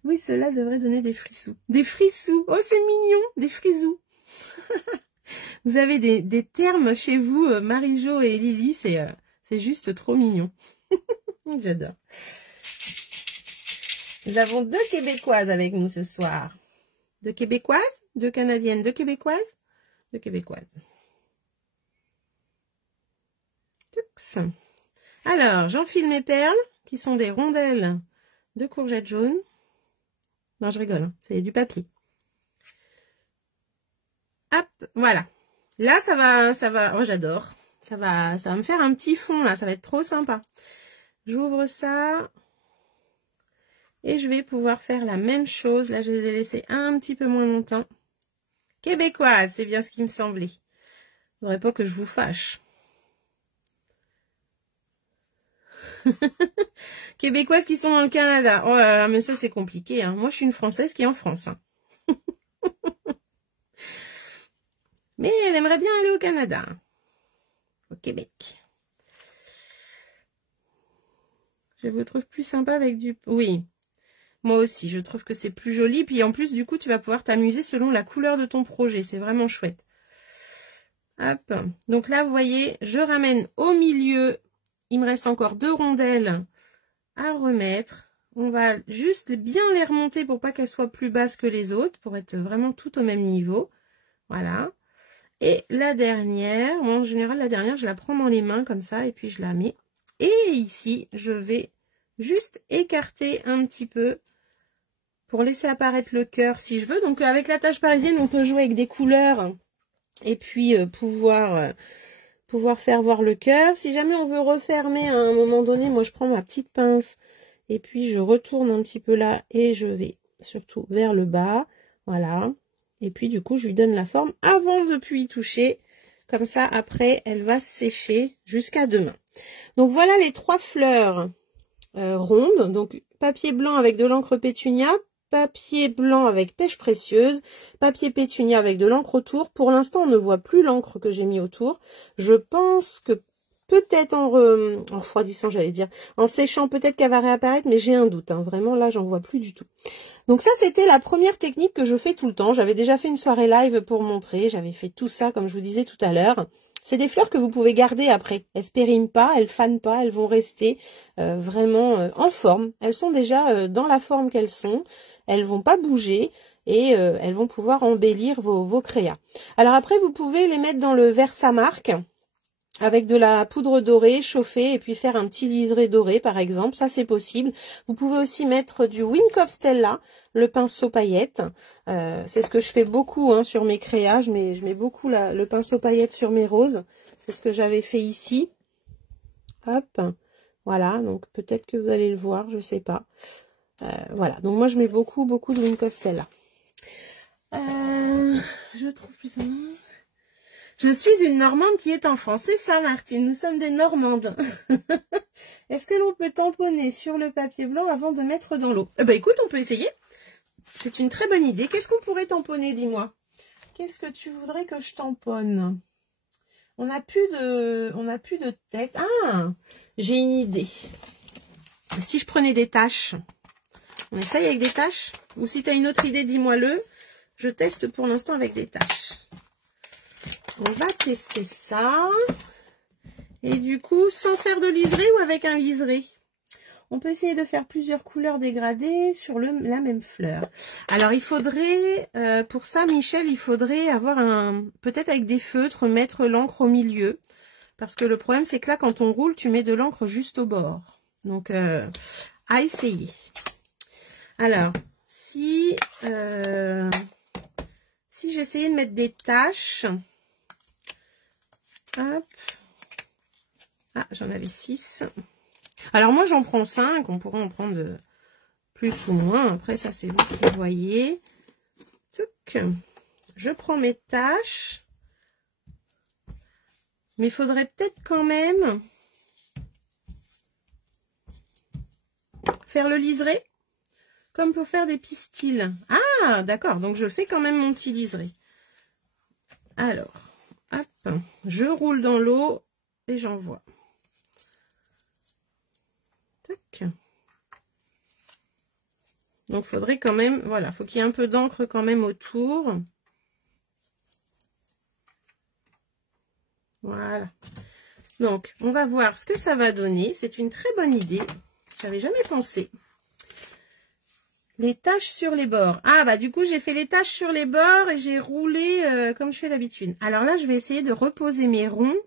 Oui, cela devrait donner des frissous. Des frissous. Oh, c'est mignon. Des frisous. Vous avez des termes chez vous, Marie-Jo et Lily. C'est juste trop mignon. J'adore. Nous avons 2 Québécoises avec nous ce soir. 2 Québécoises, 2 Canadiennes, 2 Québécoises, 2 Québécoises. Tux. Alors, j'enfile mes perles, qui sont des rondelles de courgettes jaunes. Non, je rigole, hein, c'est du papier. Hop, voilà. Là, ça va, oh, j'adore. Ça va me faire un petit fond, là, ça va être trop sympa. J'ouvre ça. Et je vais pouvoir faire la même chose. Là, je les ai laissés un petit peu moins longtemps. Québécoise, c'est bien ce qui me semblait. Il ne faudrait pas que je vous fâche. Québécoises qui sont dans le Canada. Oh là là, mais ça, c'est compliqué. Hein. Moi, je suis une Française qui est en France. Hein. Mais elle aimerait bien aller au Canada. Au Québec. Je vous trouve plus sympa avec du... Oui. Moi aussi, je trouve que c'est plus joli. Puis en plus, du coup, tu vas pouvoir t'amuser selon la couleur de ton projet. C'est vraiment chouette. Hop. Donc là, vous voyez, je ramène au milieu. Il me reste encore 2 rondelles à remettre. On va juste bien les remonter pour pas qu'elles soient plus basses que les autres, pour être vraiment tout au même niveau. Voilà. Et la dernière, moi en général, la dernière, je la prends dans les mains comme ça et puis je la mets. Et ici, je vais juste écarter un petit peu pour laisser apparaître le cœur si je veux. Donc avec la tâche parisienne, on peut jouer avec des couleurs et puis pouvoir faire voir le cœur. Si jamais on veut refermer à un moment donné, moi je prends ma petite pince et puis je retourne un petit peu là et je vais surtout vers le bas. Voilà. Et puis du coup, je lui donne la forme avant de puis y toucher. Comme ça, après, elle va sécher jusqu'à demain. Donc voilà les 3 fleurs rondes. Donc papier blanc avec de l'encre pétunia, papier blanc avec pêche précieuse, papier pétunia avec de l'encre autour. Pour l'instant, on ne voit plus l'encre que j'ai mis autour. Je pense que peut-être en refroidissant, j'allais dire, en séchant, peut-être qu'elle va réapparaître, mais j'ai un doute. Hein. Vraiment, là, j'en vois plus du tout. Donc ça, c'était la première technique que je fais tout le temps. J'avais déjà fait une soirée live pour montrer. J'avais fait tout ça, comme je vous disais tout à l'heure. C'est des fleurs que vous pouvez garder après. Elles ne périment pas, elles fanent pas, elles vont rester vraiment en forme. Elles sont déjà dans la forme qu'elles sont. Elles vont pas bouger et elles vont pouvoir embellir vos créas. Alors après, vous pouvez les mettre dans le Versamark avec de la poudre dorée, chauffer et puis faire un petit liseré doré par exemple, ça c'est possible. Vous pouvez aussi mettre du Wynkoop Stella, le pinceau paillette. C'est ce que je fais beaucoup hein, sur mes créas, je mets beaucoup le pinceau paillette sur mes roses. C'est ce que j'avais fait ici. Hop, voilà, donc peut-être que vous allez le voir, je sais pas. Voilà, donc moi je mets beaucoup de Wynkoop Stella. Je trouve plus... Je suis une Normande qui est en France. C'est ça, Martine. Nous sommes des Normandes. Est-ce que l'on peut tamponner sur le papier blanc avant de mettre dans l'eau? Bah écoute, on peut essayer. C'est une très bonne idée. Qu'est-ce qu'on pourrait tamponner, dis-moi? Qu'est-ce que tu voudrais que je tamponne? On n'a plus de tête. Ah, j'ai une idée. Si je prenais des taches, on essaye avec des taches? Ou si tu as une autre idée, dis-moi-le. Je teste pour l'instant avec des taches. On va tester ça. Et du coup, sans faire de liseré ou avec un liseré? On peut essayer de faire plusieurs couleurs dégradées sur la même fleur. Alors, il faudrait, pour ça, Michel, il faudrait avoir peut-être avec des feutres, mettre l'encre au milieu. Parce que le problème, c'est que là, quand on roule, tu mets de l'encre juste au bord. Donc, à essayer. Alors, si j'essayais de mettre des taches... Hop. Ah, j'en avais 6. Alors moi j'en prends 5, on pourrait en prendre plus ou moins. Après ça c'est vous qui voyez. Touc. Je prends mes taches. Mais il faudrait peut-être quand même faire le liseré. Comme pour faire des pistils. Ah d'accord, donc je fais quand même mon petit liseré. Alors... Hop, je roule dans l'eau et j'envoie. Tac. Donc, il faudrait quand même, voilà, faut qu'il y ait un peu d'encre quand même autour. Voilà. Donc, on va voir ce que ça va donner. C'est une très bonne idée. J'avais jamais pensé. Les taches sur les bords. Ah, bah du coup, j'ai fait les taches sur les bords et j'ai roulé comme je fais d'habitude. Alors là, je vais essayer de reposer mes ronds.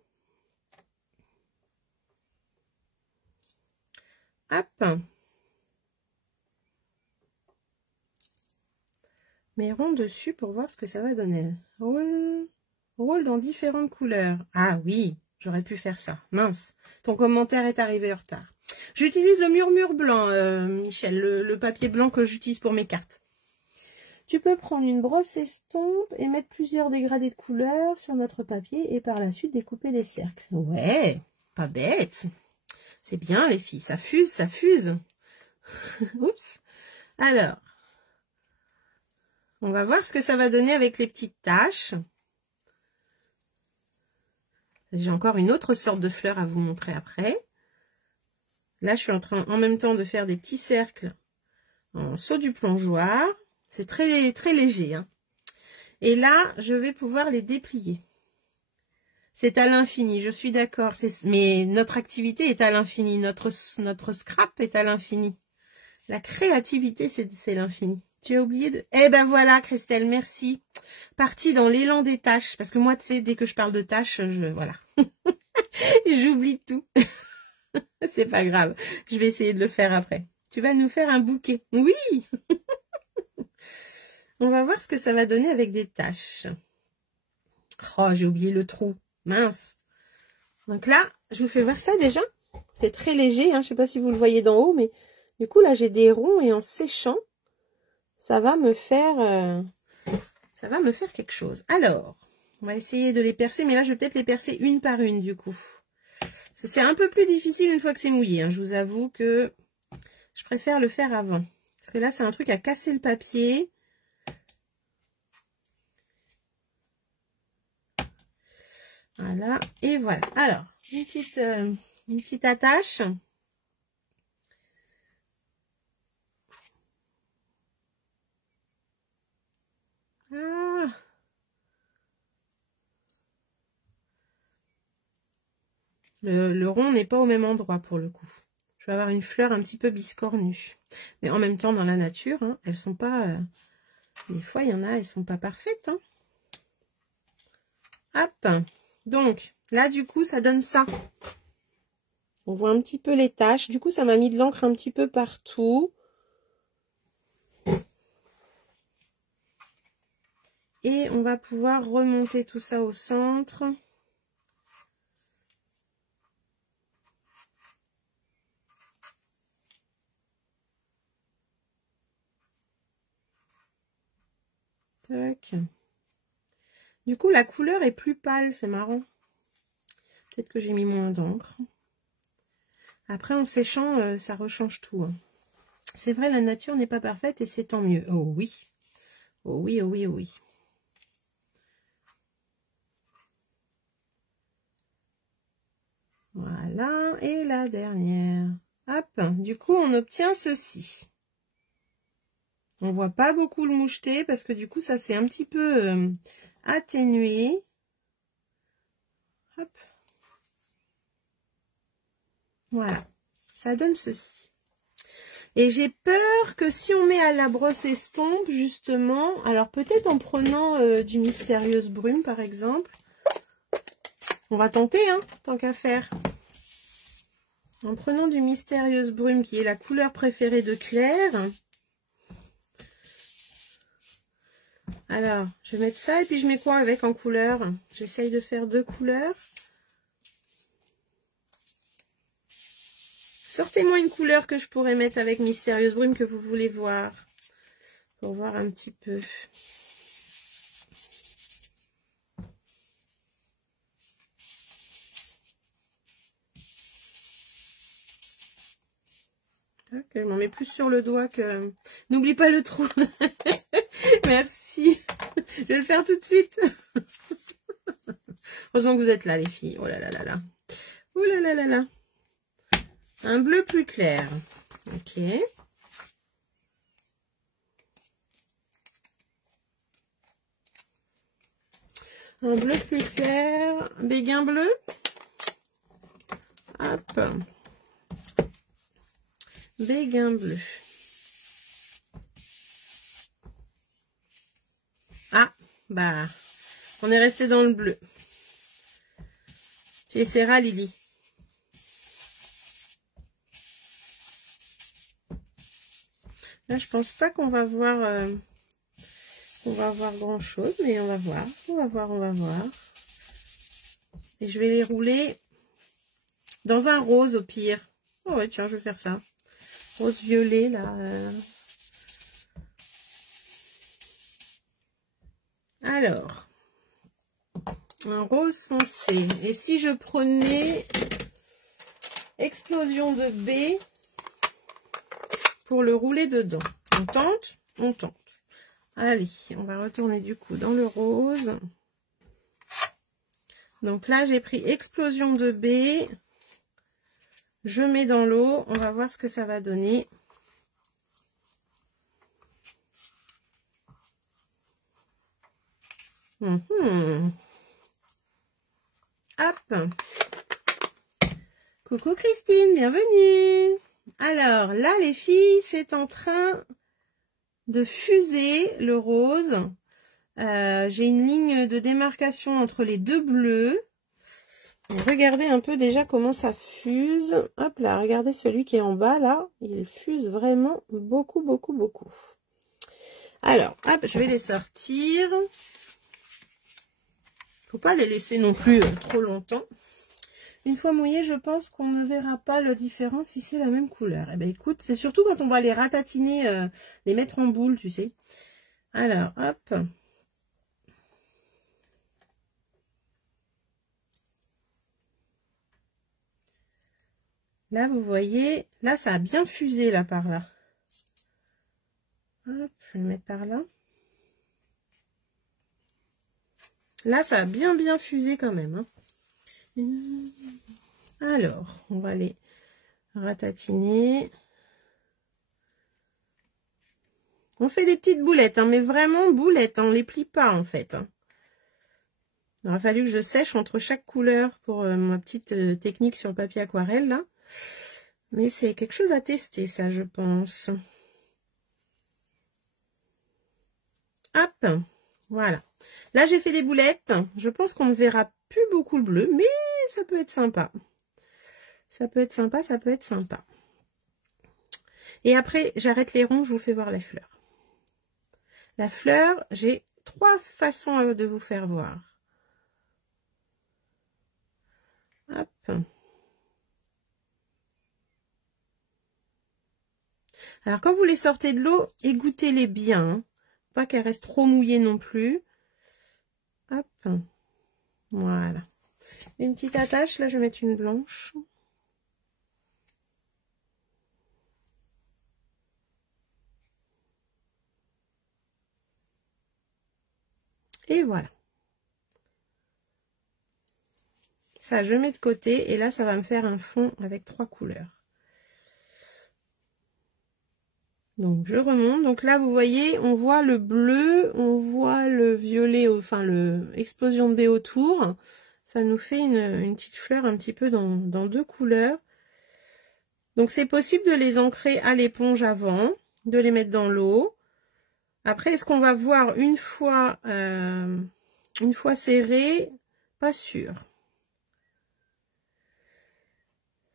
Hop. Mes ronds dessus pour voir ce que ça va donner. Roule dans différentes couleurs. Ah oui, j'aurais pu faire ça. Mince, ton commentaire est arrivé en retard. J'utilise le murmure blanc, Michel, le papier blanc que j'utilise pour mes cartes. Tu peux prendre une brosse estompe et mettre plusieurs dégradés de couleurs sur notre papier et par la suite découper des cercles. Ouais, pas bête. C'est bien les filles, ça fuse, ça fuse. Oups. Alors, on va voir ce que ça va donner avec les petites taches. J'ai encore une autre sorte de fleur à vous montrer après. Là, je suis en train en même temps de faire des petits cercles en saut du plongeoir. C'est très, très léger, hein. Et là, je vais pouvoir les déplier. C'est à l'infini, je suis d'accord. Mais notre activité est à l'infini. Notre scrap est à l'infini. La créativité, c'est l'infini. Tu as oublié de... Eh ben voilà, Christelle, merci. Partie dans l'élan des tâches. Parce que moi, tu sais, dès que je parle de tâches, voilà. J'oublie tout. C'est pas grave. Je vais essayer de le faire après. Tu vas nous faire un bouquet. Oui. On va voir ce que ça va donner avec des taches. Oh, j'ai oublié le trou. Mince. Donc là, je vous fais voir ça déjà. C'est très léger, hein. Je sais pas si vous le voyez d'en haut, mais du coup, là, j'ai des ronds et en séchant, ça va me faire quelque chose. Alors, on va essayer de les percer, mais là, je vais peut-être les percer une par une, du coup. C'est un peu plus difficile une fois que c'est mouillé, hein. Je vous avoue que je préfère le faire avant. Parce que là, c'est un truc à casser le papier. Voilà, et voilà. Alors, une petite attache. Ah. Le rond n'est pas au même endroit pour le coup. Je vais avoir une fleur un petit peu biscornue. Mais en même temps, dans la nature, hein, elles sont pas... des fois, il y en a, elles sont pas parfaites. Hein. Hop. Donc, là, du coup, ça donne ça. On voit un petit peu les taches. Du coup, ça m'a mis de l'encre un petit peu partout. Et on va pouvoir remonter tout ça au centre. Tac. Du coup, la couleur est plus pâle, c'est marrant. Peut-être que j'ai mis moins d'encre. Après, en séchant, ça rechange tout. Hein. C'est vrai, la nature n'est pas parfaite et c'est tant mieux. Oh oui. Oh oui, oh oui, oh oui. Voilà, et la dernière. Hop, du coup, on obtient ceci. On voit pas beaucoup le moucheté parce que du coup, ça s'est un petit peu atténué. Hop. Voilà, ça donne ceci. Et j'ai peur que si on met à la brosse estompe, justement, alors peut-être en prenant du Mystérieuse Brume, par exemple. On va tenter, hein, tant qu'à faire. En prenant du Mystérieuse Brume, qui est la couleur préférée de Claire. Alors, je vais mettre ça, et puis je mets quoi avec en couleur? J'essaye de faire 2 couleurs. Sortez-moi une couleur que je pourrais mettre avec Mystérieuse Brume que vous voulez voir. Pour voir un petit peu. Je m'en mets plus sur le doigt que... N'oublie pas le trou. Merci. Je vais le faire tout de suite. Heureusement que vous êtes là, les filles. Oh là là là là. Oh là là là là. Un bleu plus clair. Ok. Un bleu plus clair. Béguin bleu. Hop. Béguin bleu. Ah, bah, on est resté dans le bleu. Tu essaieras, Lily. Là, je pense pas qu'on va voir, grand chose, mais on va voir, on va voir, on va voir. Et je vais les rouler dans un rose au pire. Oh ouais, tiens, je vais faire ça. Rose violet, là. Alors, un rose foncé. Et si je prenais explosion de B pour le rouler dedans? On tente? On tente. Allez, on va retourner du coup dans le rose. Donc là, j'ai pris explosion de B. Je mets dans l'eau. On va voir ce que ça va donner. Hop. Coucou Christine, bienvenue. Alors là, les filles, c'est en train de fuser le rose. J'ai une ligne de démarcation entre les deux bleus. Et regardez un peu déjà comment ça fuse. Hop là, regardez celui qui est en bas là. Il fuse vraiment beaucoup, beaucoup, beaucoup. Alors, hop, je vais les sortir. Faut pas les laisser non plus trop longtemps. Une fois mouillés, je pense qu'on ne verra pas la différence si c'est la même couleur. Eh ben écoute, c'est surtout quand on va les ratatiner, les mettre en boule, tu sais. Alors, hop. Là, vous voyez, là, ça a bien fusé, là, par là. Hop, je vais le mettre par là. Là, ça a bien fusé quand même. Hein. Alors, on va les ratatiner. On fait des petites boulettes, hein, mais vraiment boulettes, hein, on les plie pas, en fait. Hein. Il aura fallu que je sèche entre chaque couleur pour ma petite technique sur le papier aquarelle, là. Mais c'est quelque chose à tester, ça, je pense. Hop, voilà. Là, j'ai fait des boulettes. Je pense qu'on ne verra plus beaucoup le bleu, mais ça peut être sympa. Ça peut être sympa, ça peut être sympa. Et après, j'arrête les ronds, je vous fais voir la fleur. La fleur, j'ai 3 façons de vous faire voir. Hop. Alors, quand vous les sortez de l'eau, égouttez-les bien. Hein. Pas qu'elles restent trop mouillées non plus. Hop. Voilà. Une petite attache, là, je vais mettre une blanche. Et voilà. Ça, je mets de côté. Et là, ça va me faire un fond avec 3 couleurs. Donc, je remonte. Donc là, vous voyez, on voit le bleu, on voit le violet, enfin, le explosion de B autour. Ça nous fait une petite fleur un petit peu dans 2 couleurs. Donc, c'est possible de les ancrer à l'éponge avant, de les mettre dans l'eau. Après, est-ce qu'on va voir une fois serré? Pas sûr.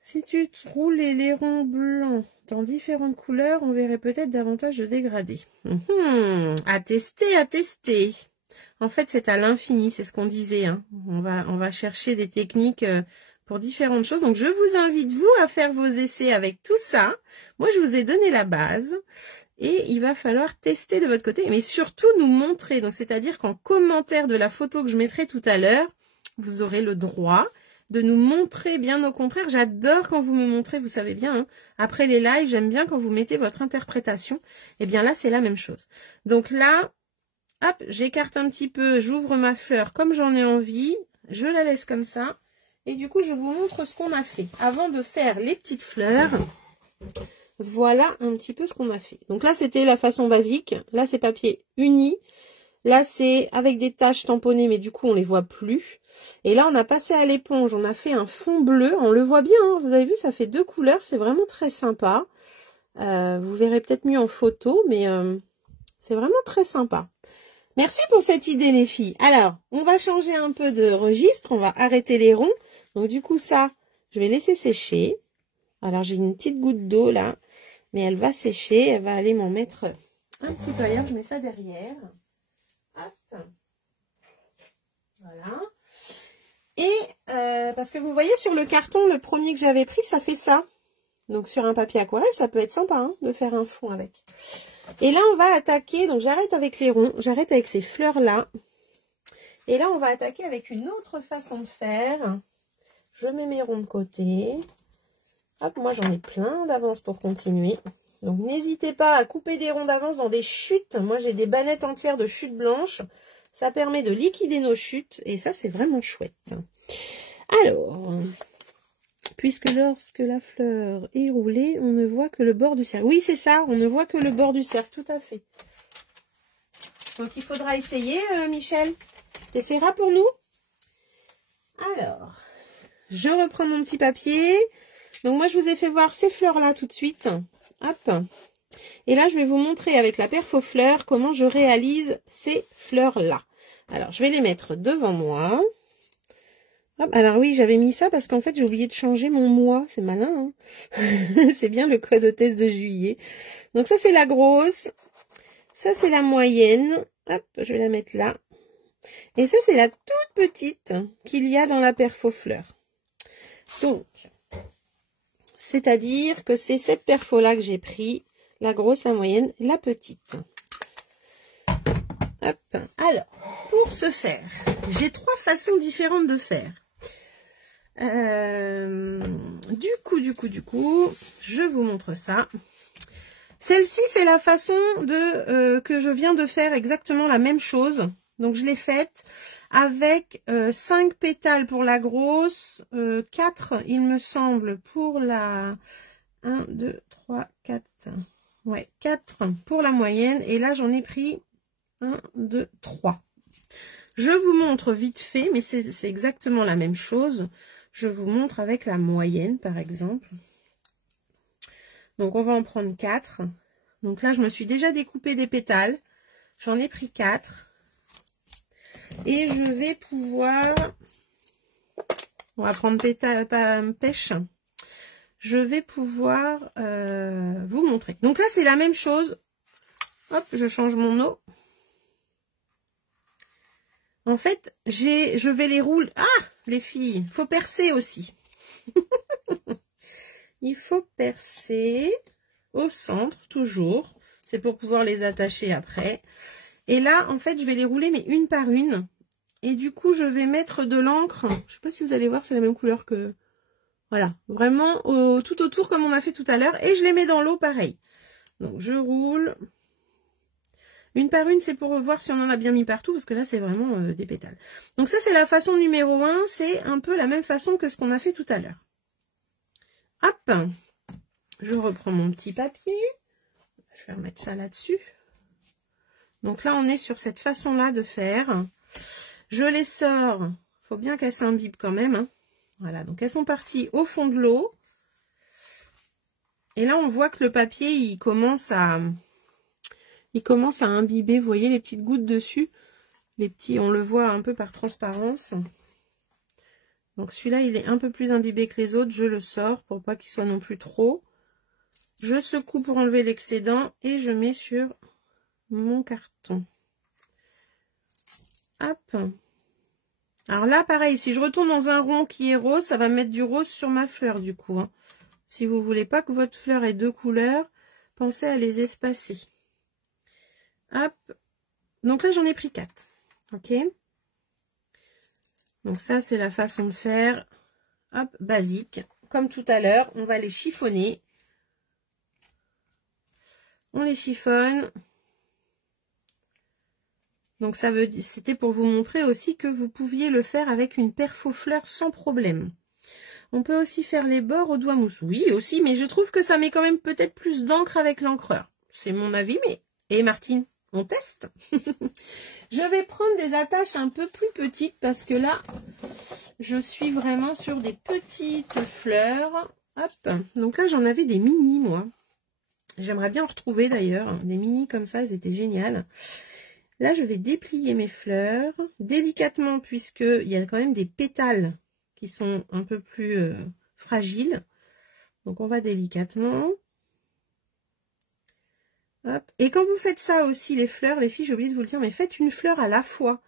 Si tu roules les lérons blancs dans différentes couleurs, on verrait peut-être davantage de dégradés. À tester, à tester. En fait, c'est à l'infini, c'est ce qu'on disait. Hein. On va chercher des techniques pour différentes choses. Donc, je vous invite, vous, à faire vos essais avec tout ça. Moi, je vous ai donné la base. Et il va falloir tester de votre côté, mais surtout nous montrer. Donc, c'est-à-dire qu'en commentaire de la photo que je mettrai tout à l'heure, vous aurez le droit de nous montrer, bien au contraire. J'adore quand vous me montrez, vous savez bien. Hein, après les lives, j'aime bien quand vous mettez votre interprétation. Et bien là, c'est la même chose. Donc là, hop, j'écarte un petit peu, j'ouvre ma fleur comme j'en ai envie. je la laisse comme ça. Et du coup, je vous montre ce qu'on a fait. Avant de faire les petites fleurs, voilà un petit peu ce qu'on a fait. Donc là, c'était la façon basique. Là, c'est papier uni. Là, c'est avec des taches tamponnées, mais du coup, on les voit plus. Et là, on a passé à l'éponge. On a fait un fond bleu. On le voit bien, hein. Vous avez vu, ça fait 2 couleurs. C'est vraiment très sympa. Vous verrez peut-être mieux en photo, mais c'est vraiment très sympa. Merci pour cette idée, les filles. Alors, on va changer un peu de registre. On va arrêter les ronds. Donc, du coup, ça, je vais laisser sécher. Alors, j'ai une petite goutte d'eau, là. Mais elle va sécher. Elle va aller m'en mettre un petit peu ailleurs. Je mets ça derrière. Hop. Voilà. Et, parce que vous voyez, sur le carton, le premier que j'avais pris, ça fait ça. Donc, sur un papier aquarelle, ça peut être sympa, hein, de faire un fond avec. Et là, on va attaquer. Donc, j'arrête avec les ronds. J'arrête avec ces fleurs-là. Et là, on va attaquer avec une autre façon de faire. Je mets mes ronds de côté. Hop, moi, j'en ai plein d'avance pour continuer. Donc, n'hésitez pas à couper des ronds d'avance dans des chutes. Moi, j'ai des bannettes entières de chutes blanches. Ça permet de liquider nos chutes. Et ça, c'est vraiment chouette. Alors, puisque lorsque la fleur est roulée, on ne voit que le bord du cercle. Oui, c'est ça, on ne voit que le bord du cercle, tout à fait. Donc, il faudra essayer, Michel. Tu essaieras pour nous? Alors, je reprends mon petit papier. Donc, moi, je vous ai fait voir ces fleurs-là tout de suite. Hop. Et là, je vais vous montrer avec la Perfofleur comment je réalise ces fleurs-là. Alors, je vais les mettre devant moi. Hop. Alors oui, j'avais mis ça parce qu'en fait, j'ai oublié de changer mon mois. C'est malin, hein. C'est bien le code hôtesse de juillet. Donc ça, c'est la grosse. Ça, c'est la moyenne. Hop, je vais la mettre là. Et ça, c'est la toute petite qu'il y a dans la Perfofleur. Donc, c'est-à-dire que c'est cette perfo-là que j'ai pris. La grosse, la moyenne, la petite. Hop. Alors, pour ce faire, j'ai 3 façons différentes de faire. Du coup, je vous montre ça. Celle-ci, c'est la façon de que je viens de faire exactement la même chose. Donc, je l'ai faite avec 5 pétales pour la grosse, 4, il me semble, pour la 1, 2, 3, 4. Ouais, 4 pour la moyenne. Et là, j'en ai pris 1, 2, 3. Je vous montre vite fait, mais c'est exactement la même chose. Je vous montre avec la moyenne, par exemple. Donc, on va en prendre 4. Donc là, je me suis déjà découpé des pétales. J'en ai pris 4. Et je vais pouvoir... On va prendre pêche. Je vais pouvoir vous montrer. Donc là, c'est la même chose. Hop, je change mon eau. En fait, je vais les rouler. Ah, les filles, il faut percer aussi. Il faut percer au centre, toujours. C'est pour pouvoir les attacher après. Et là, en fait, je vais les rouler, mais une par une. Et du coup, je vais mettre de l'encre. Je ne sais pas si vous allez voir, c'est la même couleur que... Voilà, vraiment tout autour comme on a fait tout à l'heure. Et je les mets dans l'eau, pareil. Donc, je roule... Une par une, c'est pour voir si on en a bien mis partout, parce que là, c'est vraiment des pétales. Donc ça, c'est la façon numéro 1. C'est un peu la même façon que ce qu'on a fait tout à l'heure. Hop, je reprends mon petit papier. Je vais remettre ça là-dessus. Donc là, on est sur cette façon-là de faire. Je les sors. Il faut bien qu'elles s'imbibent quand même, hein. Voilà, donc elles sont parties au fond de l'eau. Et là, on voit que le papier, il commence à imbiber, vous voyez les petites gouttes dessus. Les petits, on le voit un peu par transparence. Donc celui-là, il est un peu plus imbibé que les autres. Je le sors pour pas qu'il soit non plus trop. Je secoue pour enlever l'excédent et je mets sur mon carton. Hop. Alors là, pareil, si je retourne dans un rond qui est rose, ça va mettre du rose sur ma fleur du coup, hein. Si vous voulez pas que votre fleur ait 2 couleurs, pensez à les espacer. Hop, donc là j'en ai pris 4, ok. Donc ça c'est la façon de faire, hop, basique. Comme tout à l'heure, on va les chiffonner. On les chiffonne. Donc ça veut dire, c'était pour vous montrer aussi que vous pouviez le faire avec une perfo-fleur sans problème. On peut aussi faire les bords au doigt mousse. Oui, aussi, mais je trouve que ça met quand même peut-être plus d'encre avec l'encreur. C'est mon avis, mais... Et Martine, on teste. Je vais prendre des attaches un peu plus petites parce que là, je suis vraiment sur des petites fleurs. Hop. Donc là, j'en avais des mini, moi. J'aimerais bien en retrouver d'ailleurs. Des mini comme ça, elles étaient géniales. Là, je vais déplier mes fleurs délicatement puisqu'il y a quand même des pétales qui sont un peu plus fragiles. Donc, on va délicatement. Hop. Et quand vous faites ça aussi, les fleurs, les filles, j'ai oublié de vous le dire, mais faites une fleur à la fois.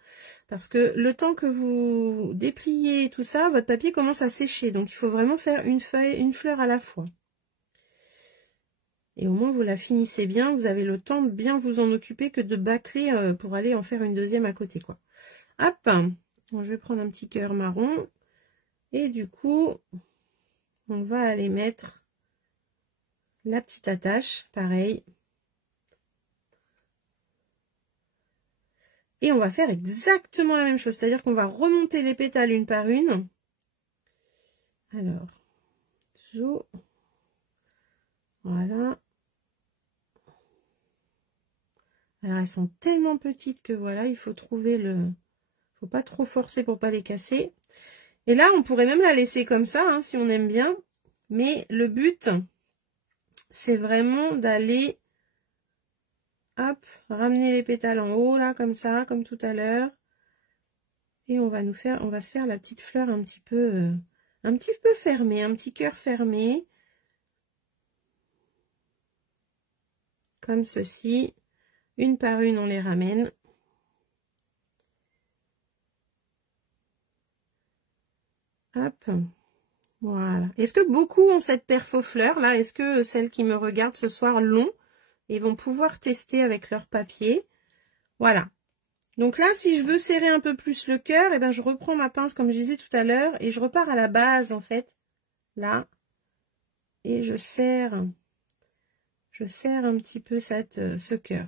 Parce que le temps que vous dépliez tout ça, votre papier commence à sécher. Donc, il faut vraiment faire une fleur à la fois. Et au moins, vous la finissez bien. Vous avez le temps de bien vous en occuper que de bâcler pour aller en faire une deuxième à côté, quoi. Hop. Bon, je vais prendre un petit cœur marron. Et du coup, on va aller mettre la petite attache, pareil. Et on va faire exactement la même chose, c'est-à-dire qu'on va remonter les pétales une par une. Alors, voilà. Alors, elles sont tellement petites que voilà, il faut trouver le... faut pas trop forcer pour pas les casser. Et là, on pourrait même la laisser comme ça, hein, si on aime bien. Mais le but, c'est vraiment d'aller... Hop, ramener les pétales en haut, là, comme ça, comme tout à l'heure. Et on va se faire la petite fleur un petit peu fermée, un petit cœur fermé. Comme ceci. Une par une, on les ramène. Hop. Voilà. Est-ce que beaucoup ont cette perfo-fleur, là? Est-ce que celles qui me regardent ce soir l'ont? Et vont pouvoir tester avec leur papier. Voilà. Donc là, si je veux serrer un peu plus le cœur, eh ben, je reprends ma pince comme je disais tout à l'heure et je repars à la base en fait, là. Et je serre un petit peu ce cœur.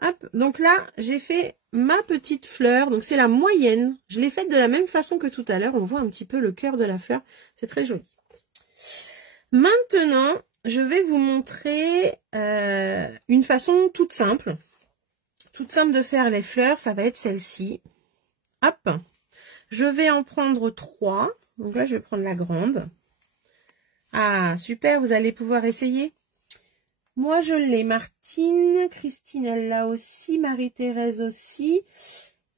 Hop, donc là, j'ai fait ma petite fleur, donc c'est la moyenne. Je l'ai faite de la même façon que tout à l'heure. On voit un petit peu le cœur de la fleur. C'est très joli. Maintenant, je vais vous montrer une façon toute simple de faire les fleurs. Ça va être celle-ci. Hop, je vais en prendre 3. Donc là, je vais prendre la grande. Ah, super, vous allez pouvoir essayer. Moi, je l'ai. Martine, Christine, elle l'a aussi. Marie-Thérèse aussi.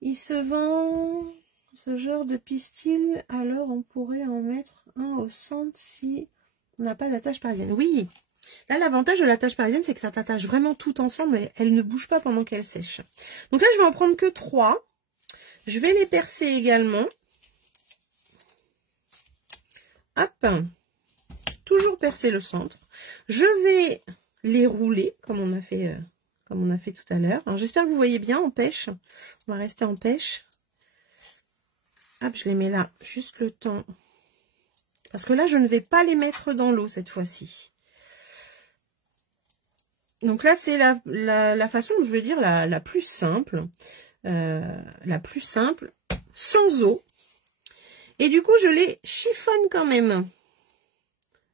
Il se vend ce genre de pistil. Alors, on pourrait en mettre un au centre si... on n'a pas d'attache parisienne. Oui, là, l'avantage de l'attache parisienne, c'est que ça t'attache vraiment tout ensemble et elle ne bouge pas pendant qu'elle sèche. Donc là, je vais en prendre que 3. Je vais les percer également. Hop. Toujours percer le centre. Je vais les rouler comme on a fait tout à l'heure. Alors, j'espère que vous voyez bien en pêche. On va rester en pêche. Hop, je les mets là, juste le temps. Parce que là, je ne vais pas les mettre dans l'eau cette fois-ci. Donc là, c'est la façon, je veux dire, la plus simple. Sans eau. Et du coup, je les chiffonne quand même.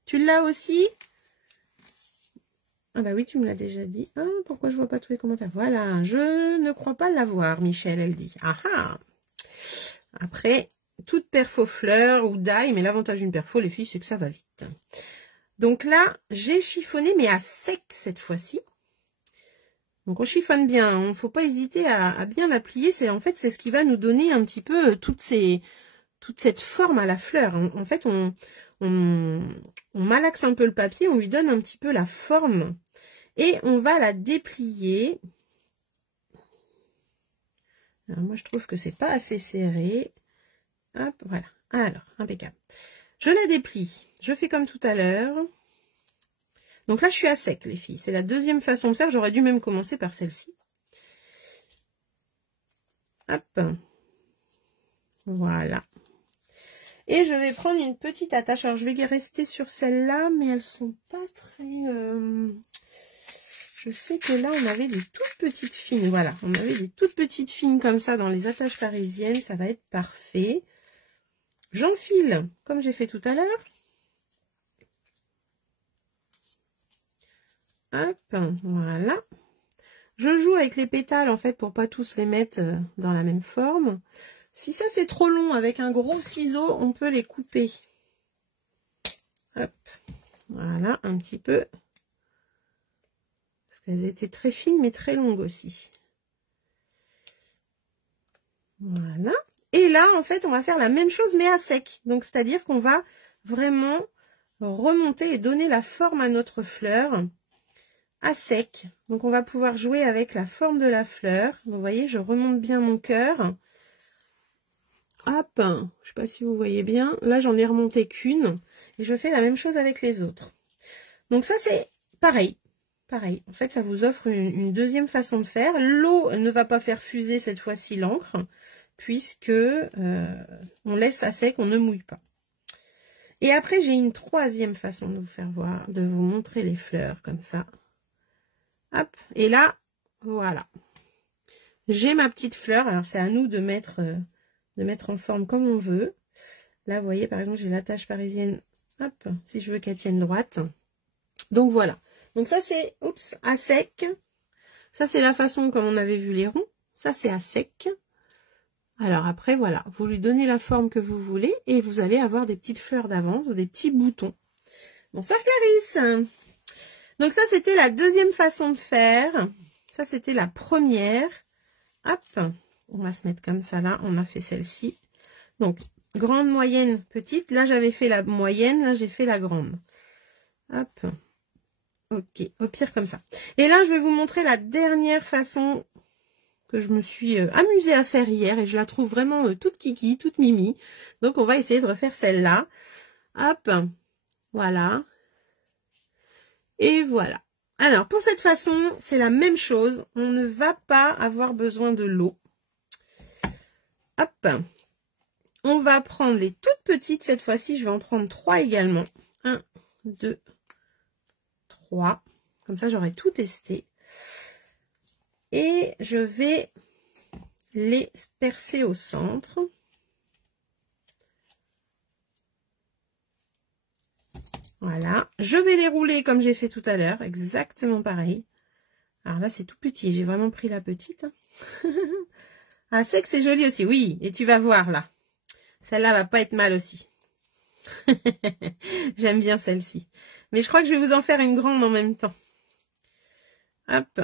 Tu l'as aussi? Ah bah oui, tu me l'as déjà dit. Ah, pourquoi je vois pas tous les commentaires? Voilà, je ne crois pas l'avoir, Michel, elle dit. Ah ah. Après, toute perfo fleur ou d'ail, mais l'avantage d'une perfo, les filles, c'est que ça va vite. Donc là, j'ai chiffonné, mais à sec cette fois-ci. Donc on chiffonne bien, il ne faut pas hésiter à bien la plier. En fait, c'est ce qui va nous donner un petit peu toute cette forme à la fleur. En fait, on malaxe un peu le papier, on lui donne un petit peu la forme. Et on va la déplier. Alors moi, je trouve que c'est pas assez serré. Hop, voilà. Alors, impeccable. Je la déplie. Je fais comme tout à l'heure. Donc là, je suis à sec, les filles. C'est la deuxième façon de faire. J'aurais dû même commencer par celle-ci. Hop. Voilà. Et je vais prendre une petite attache. Alors, je vais rester sur celle-là, mais elles sont pas très... Je sais que là, on avait des toutes petites fines. Voilà, on avait des toutes petites fines comme ça dans les attaches parisiennes. Ça va être parfait. J'enfile, comme j'ai fait tout à l'heure. Hop, voilà. Je joue avec les pétales, en fait, pour pas tous les mettre dans la même forme. Si ça, c'est trop long, avec un gros ciseau, on peut les couper. Hop, voilà, un petit peu. Parce qu'elles étaient très fines, mais très longues aussi. Voilà. Et là, en fait, on va faire la même chose, mais à sec. Donc, c'est-à-dire qu'on va vraiment remonter et donner la forme à notre fleur à sec. Donc, on va pouvoir jouer avec la forme de la fleur. Donc, vous voyez, je remonte bien mon cœur. Hop, je sais pas si vous voyez bien. Là, j'en ai remonté qu'une. Et je fais la même chose avec les autres. Donc, ça, c'est pareil. Pareil. En fait, ça vous offre une deuxième façon de faire. L'eau, elle ne va pas faire fuser cette fois-ci l'encre, puisque on laisse à sec, on ne mouille pas. Et après, j'ai une troisième façon de vous faire voir, de vous montrer les fleurs comme ça. Hop, et là, voilà. J'ai ma petite fleur. Alors, c'est à nous de mettre en forme comme on veut. Là, vous voyez, par exemple, j'ai l'attache parisienne. Hop, si je veux qu'elle tienne droite. Donc, voilà. Donc, ça, c'est, oups, à sec. Ça, c'est la façon comme on avait vu les ronds. Ça, c'est à sec. Alors, après, voilà. Vous lui donnez la forme que vous voulez et vous allez avoir des petites fleurs d'avance, des petits boutons. Bonsoir, Clarisse. Donc, ça, c'était la deuxième façon de faire. Ça, c'était la première. Hop, on va se mettre comme ça, là. On a fait celle-ci. Donc, grande, moyenne, petite. Là, j'avais fait la moyenne. Là, j'ai fait la grande. Hop. Ok, au pire comme ça. Et là, je vais vous montrer la dernière façon que je me suis amusée à faire hier. Et je la trouve vraiment toute kiki, toute mimi. Donc, on va essayer de refaire celle-là. Hop, voilà. Et voilà. Alors, pour cette façon, c'est la même chose. On ne va pas avoir besoin de l'eau. Hop. On va prendre les toutes petites. Cette fois-ci, je vais en prendre 3 également. 1, 2, 3. Comme ça, j'aurai tout testé. Et je vais les percer au centre. Voilà. Je vais les rouler comme j'ai fait tout à l'heure. Exactement pareil. Alors là, c'est tout petit. J'ai vraiment pris la petite. Ah, c'est que c'est joli aussi. Oui, et tu vas voir là. Celle-là va pas être mal aussi. J'aime bien celle-ci. Mais je crois que je vais vous en faire une grande en même temps. Hop.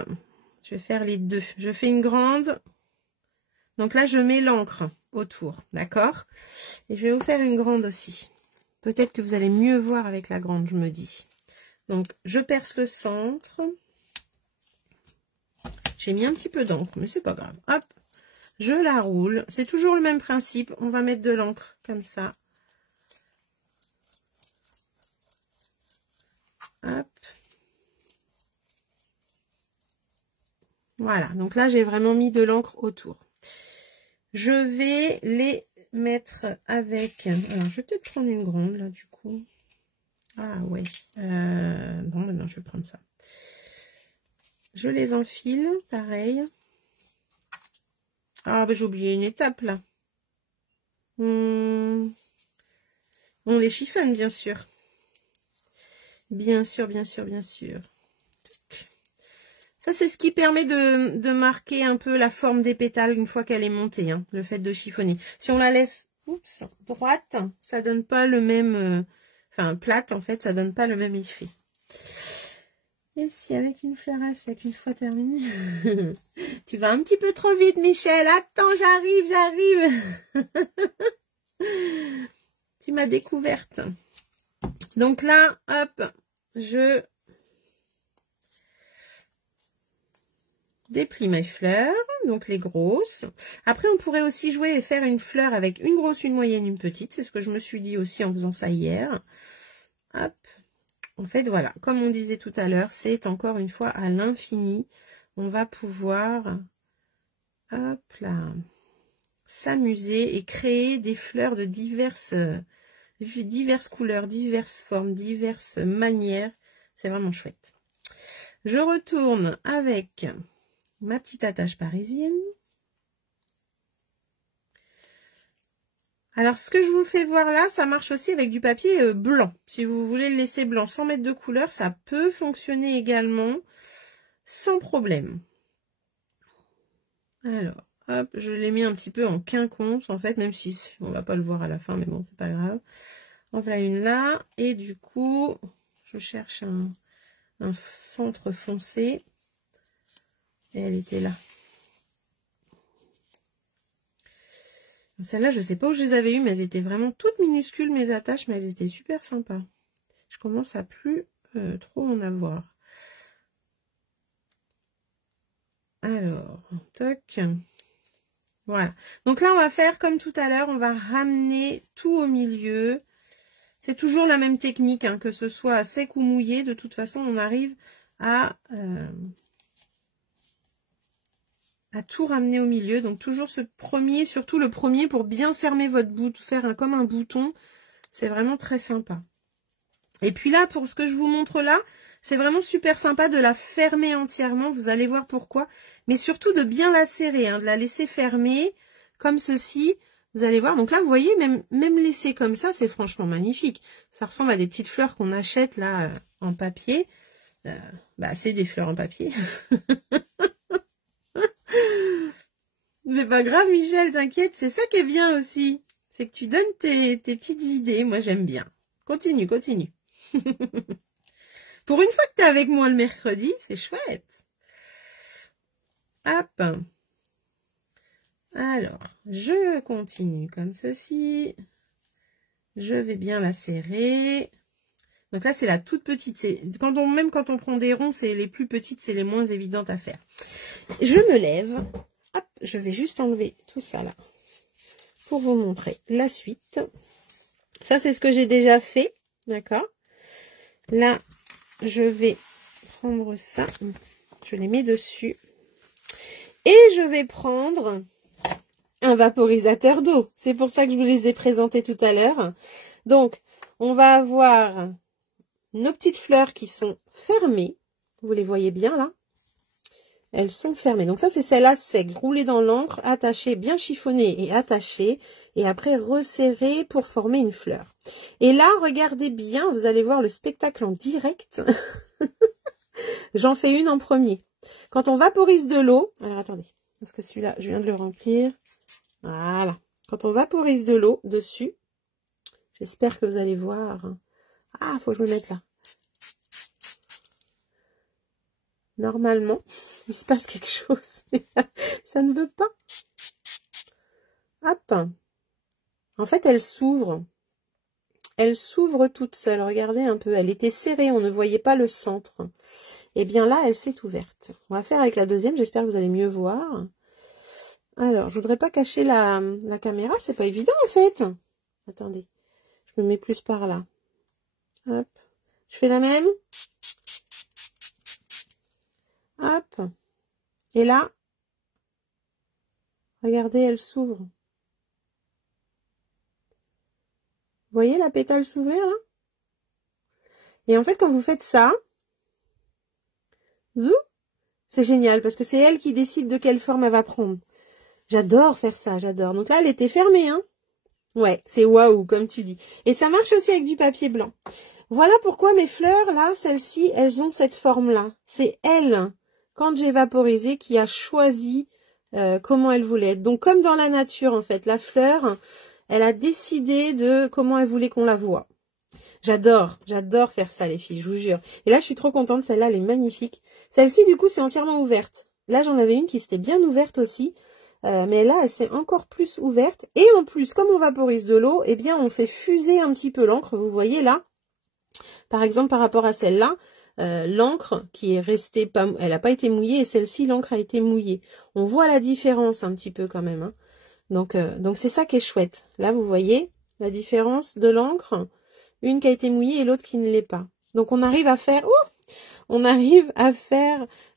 Je vais faire les deux. Je fais une grande. Donc là, je mets l'encre autour. D'accord? Et je vais vous faire une grande aussi. Peut-être que vous allez mieux voir avec la grande, je me dis. Donc, je perce le centre. J'ai mis un petit peu d'encre, mais c'est pas grave. Hop, je la roule. C'est toujours le même principe. On va mettre de l'encre comme ça. Hop. Voilà, donc là, j'ai vraiment mis de l'encre autour. Je vais les mettre avec... Alors, je vais peut-être prendre une grande, là, du coup. Ah, ouais. Non, maintenant, je vais prendre ça. Je les enfile, pareil. Ah, bah, j'ai oublié une étape, là. On les chiffonne, bien sûr. Bien sûr, bien sûr, bien sûr. Ça, c'est ce qui permet de marquer un peu la forme des pétales une fois qu'elle est montée, hein, le fait de chiffonner. Si on la laisse droite, ça donne pas le même... enfin, plate, en fait, ça donne pas le même effet. Et si avec une fleur à sec, une fois terminée... Tu vas un petit peu trop vite, Michel. Attends, j'arrive. Tu m'as découverte. Donc là, hop, je déplie mes fleurs, donc les grosses. Après, on pourrait aussi jouer et faire une fleur avec une grosse, une moyenne, une petite. C'est ce que je me suis dit aussi en faisant ça hier. Hop. En fait, voilà, comme on disait tout à l'heure, c'est encore une fois à l'infini. On va pouvoir, hop là, s'amuser et créer des fleurs de diverses couleurs, diverses formes, diverses manières. C'est vraiment chouette. Je retourne avec ma petite attache parisienne. Alors, ce que je vous fais voir là, ça marche aussi avec du papier blanc. Si vous voulez le laisser blanc sans mettre de couleur, ça peut fonctionner également sans problème. Alors, hop, je l'ai mis un petit peu en quinconce, en fait, même si on va pas le voir à la fin, mais bon, c'est pas grave. En voilà une là, et du coup, je cherche un centre foncé, et elle était là. Celles-là, je sais pas où je les avais eues, mais elles étaient vraiment toutes minuscules, mes attaches, mais elles étaient super sympas. Je commence à plus trop en avoir. Alors, toc. Voilà. Donc là, on va faire comme tout à l'heure, on va ramener tout au milieu. C'est toujours la même technique, hein, que ce soit sec ou mouillé. De toute façon, on arrive à tout ramener au milieu. Donc toujours ce premier, surtout le premier pour bien fermer votre bout, faire comme un bouton. C'est vraiment très sympa. Et puis là, pour ce que je vous montre là, c'est vraiment super sympa de la fermer entièrement. Vous allez voir pourquoi. Mais surtout de bien la serrer, hein, de la laisser fermer comme ceci. Vous allez voir. Donc là, vous voyez, même laissé comme ça, c'est franchement magnifique. Ça ressemble à des petites fleurs qu'on achète là en papier. Bah, c'est des fleurs en papier. C'est pas grave, Michel, t'inquiète. C'est ça qui est bien aussi. C'est que tu donnes tes petites idées. Moi, j'aime bien. Continue, continue. Pour une fois que tu es avec moi le mercredi, c'est chouette. Hop. Alors, je continue comme ceci. Je vais bien la serrer. Donc là, c'est la toute petite. Même quand on prend des ronds, c'est les plus petites, c'est les moins évidentes à faire. Je me lève. Hop, je vais juste enlever tout ça là pour vous montrer la suite. Ça, c'est ce que j'ai déjà fait. D'accord? Là, je vais prendre ça. Je les mets dessus. Et je vais prendre un vaporisateur d'eau. C'est pour ça que je vous les ai présentés tout à l'heure. Donc, on va avoir nos petites fleurs qui sont fermées. Vous les voyez bien là? Elles sont fermées. Donc ça, c'est celle-là sec, roulée dans l'encre, attachée, bien chiffonnée et attachée. Et après, resserrée pour former une fleur. Et là, regardez bien, vous allez voir le spectacle en direct. J'en fais une en premier. Quand on vaporise de l'eau, alors attendez, parce que celui-là, je viens de le remplir. Voilà. Quand on vaporise de l'eau dessus, j'espère que vous allez voir. Ah, faut que je me mette là. Normalement, il se passe quelque chose. Ça ne veut pas. Hop. En fait, elle s'ouvre. Elle s'ouvre toute seule. Regardez un peu. Elle était serrée. On ne voyait pas le centre. Et bien là, elle s'est ouverte. On va faire avec la deuxième. J'espère que vous allez mieux voir. Alors, je voudrais pas cacher la caméra. C'est pas évident en fait. Attendez. Je me mets plus par là. Hop. Je fais la même. Hop. Et là, regardez, elle s'ouvre. Vous voyez la pétale s'ouvrir là? Et en fait, quand vous faites ça, zou, c'est génial parce que c'est elle qui décide de quelle forme elle va prendre. J'adore faire ça, j'adore. Donc là, elle était fermée, hein? Ouais, c'est waouh, comme tu dis. Et ça marche aussi avec du papier blanc. Voilà pourquoi mes fleurs, là, celles-ci, elles ont cette forme-là. C'est elle, quand j'ai vaporisé, qui a choisi comment elle voulait être. Donc, comme dans la nature, en fait, la fleur, elle a décidé de comment elle voulait qu'on la voie. J'adore faire ça, les filles, je vous jure. Et là, je suis trop contente, celle-là, elle est magnifique. Celle-ci, du coup, c'est entièrement ouverte. Là, j'en avais une qui s'était bien ouverte aussi. Mais là, elle s'est encore plus ouverte. Et en plus, comme on vaporise de l'eau, eh bien, on fait fuser un petit peu l'encre. Vous voyez là, par exemple, par rapport à celle-là, l'encre qui est restée, elle n'a pas été mouillée, et celle-ci, l'encre a été mouillée. On voit la différence un petit peu quand même. Hein. Donc c'est ça qui est chouette. Là, vous voyez la différence de l'encre, une qui a été mouillée et l'autre qui ne l'est pas. Donc on arrive à faire,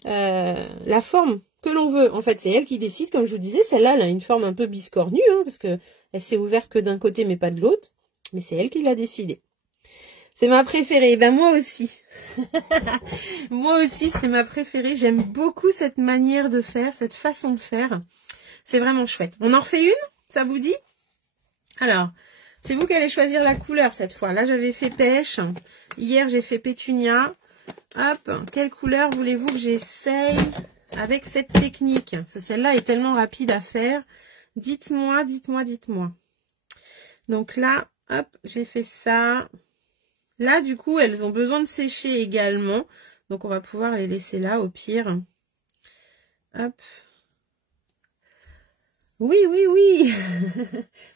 la forme que l'on veut. En fait, c'est elle qui décide, comme je vous disais, celle-là, elle a une forme un peu biscornue, hein, parce que elle s'est ouverte que d'un côté, mais pas de l'autre. Mais c'est elle qui l'a décidé. C'est ma préférée. Ben moi aussi. Moi aussi, c'est ma préférée. J'aime beaucoup cette manière de faire, cette façon de faire. C'est vraiment chouette. On en refait une? Ça vous dit? Alors, c'est vous qui allez choisir la couleur cette fois. Là, j'avais fait pêche. Hier, j'ai fait pétunia. Hop, quelle couleur voulez-vous que j'essaye avec cette technique? Celle-là est tellement rapide à faire. Dites-moi, dites-moi, dites-moi. Donc là, hop, j'ai fait ça. Là, du coup, elles ont besoin de sécher également. Donc, on va pouvoir les laisser là, au pire. Hop. Oui, oui, oui.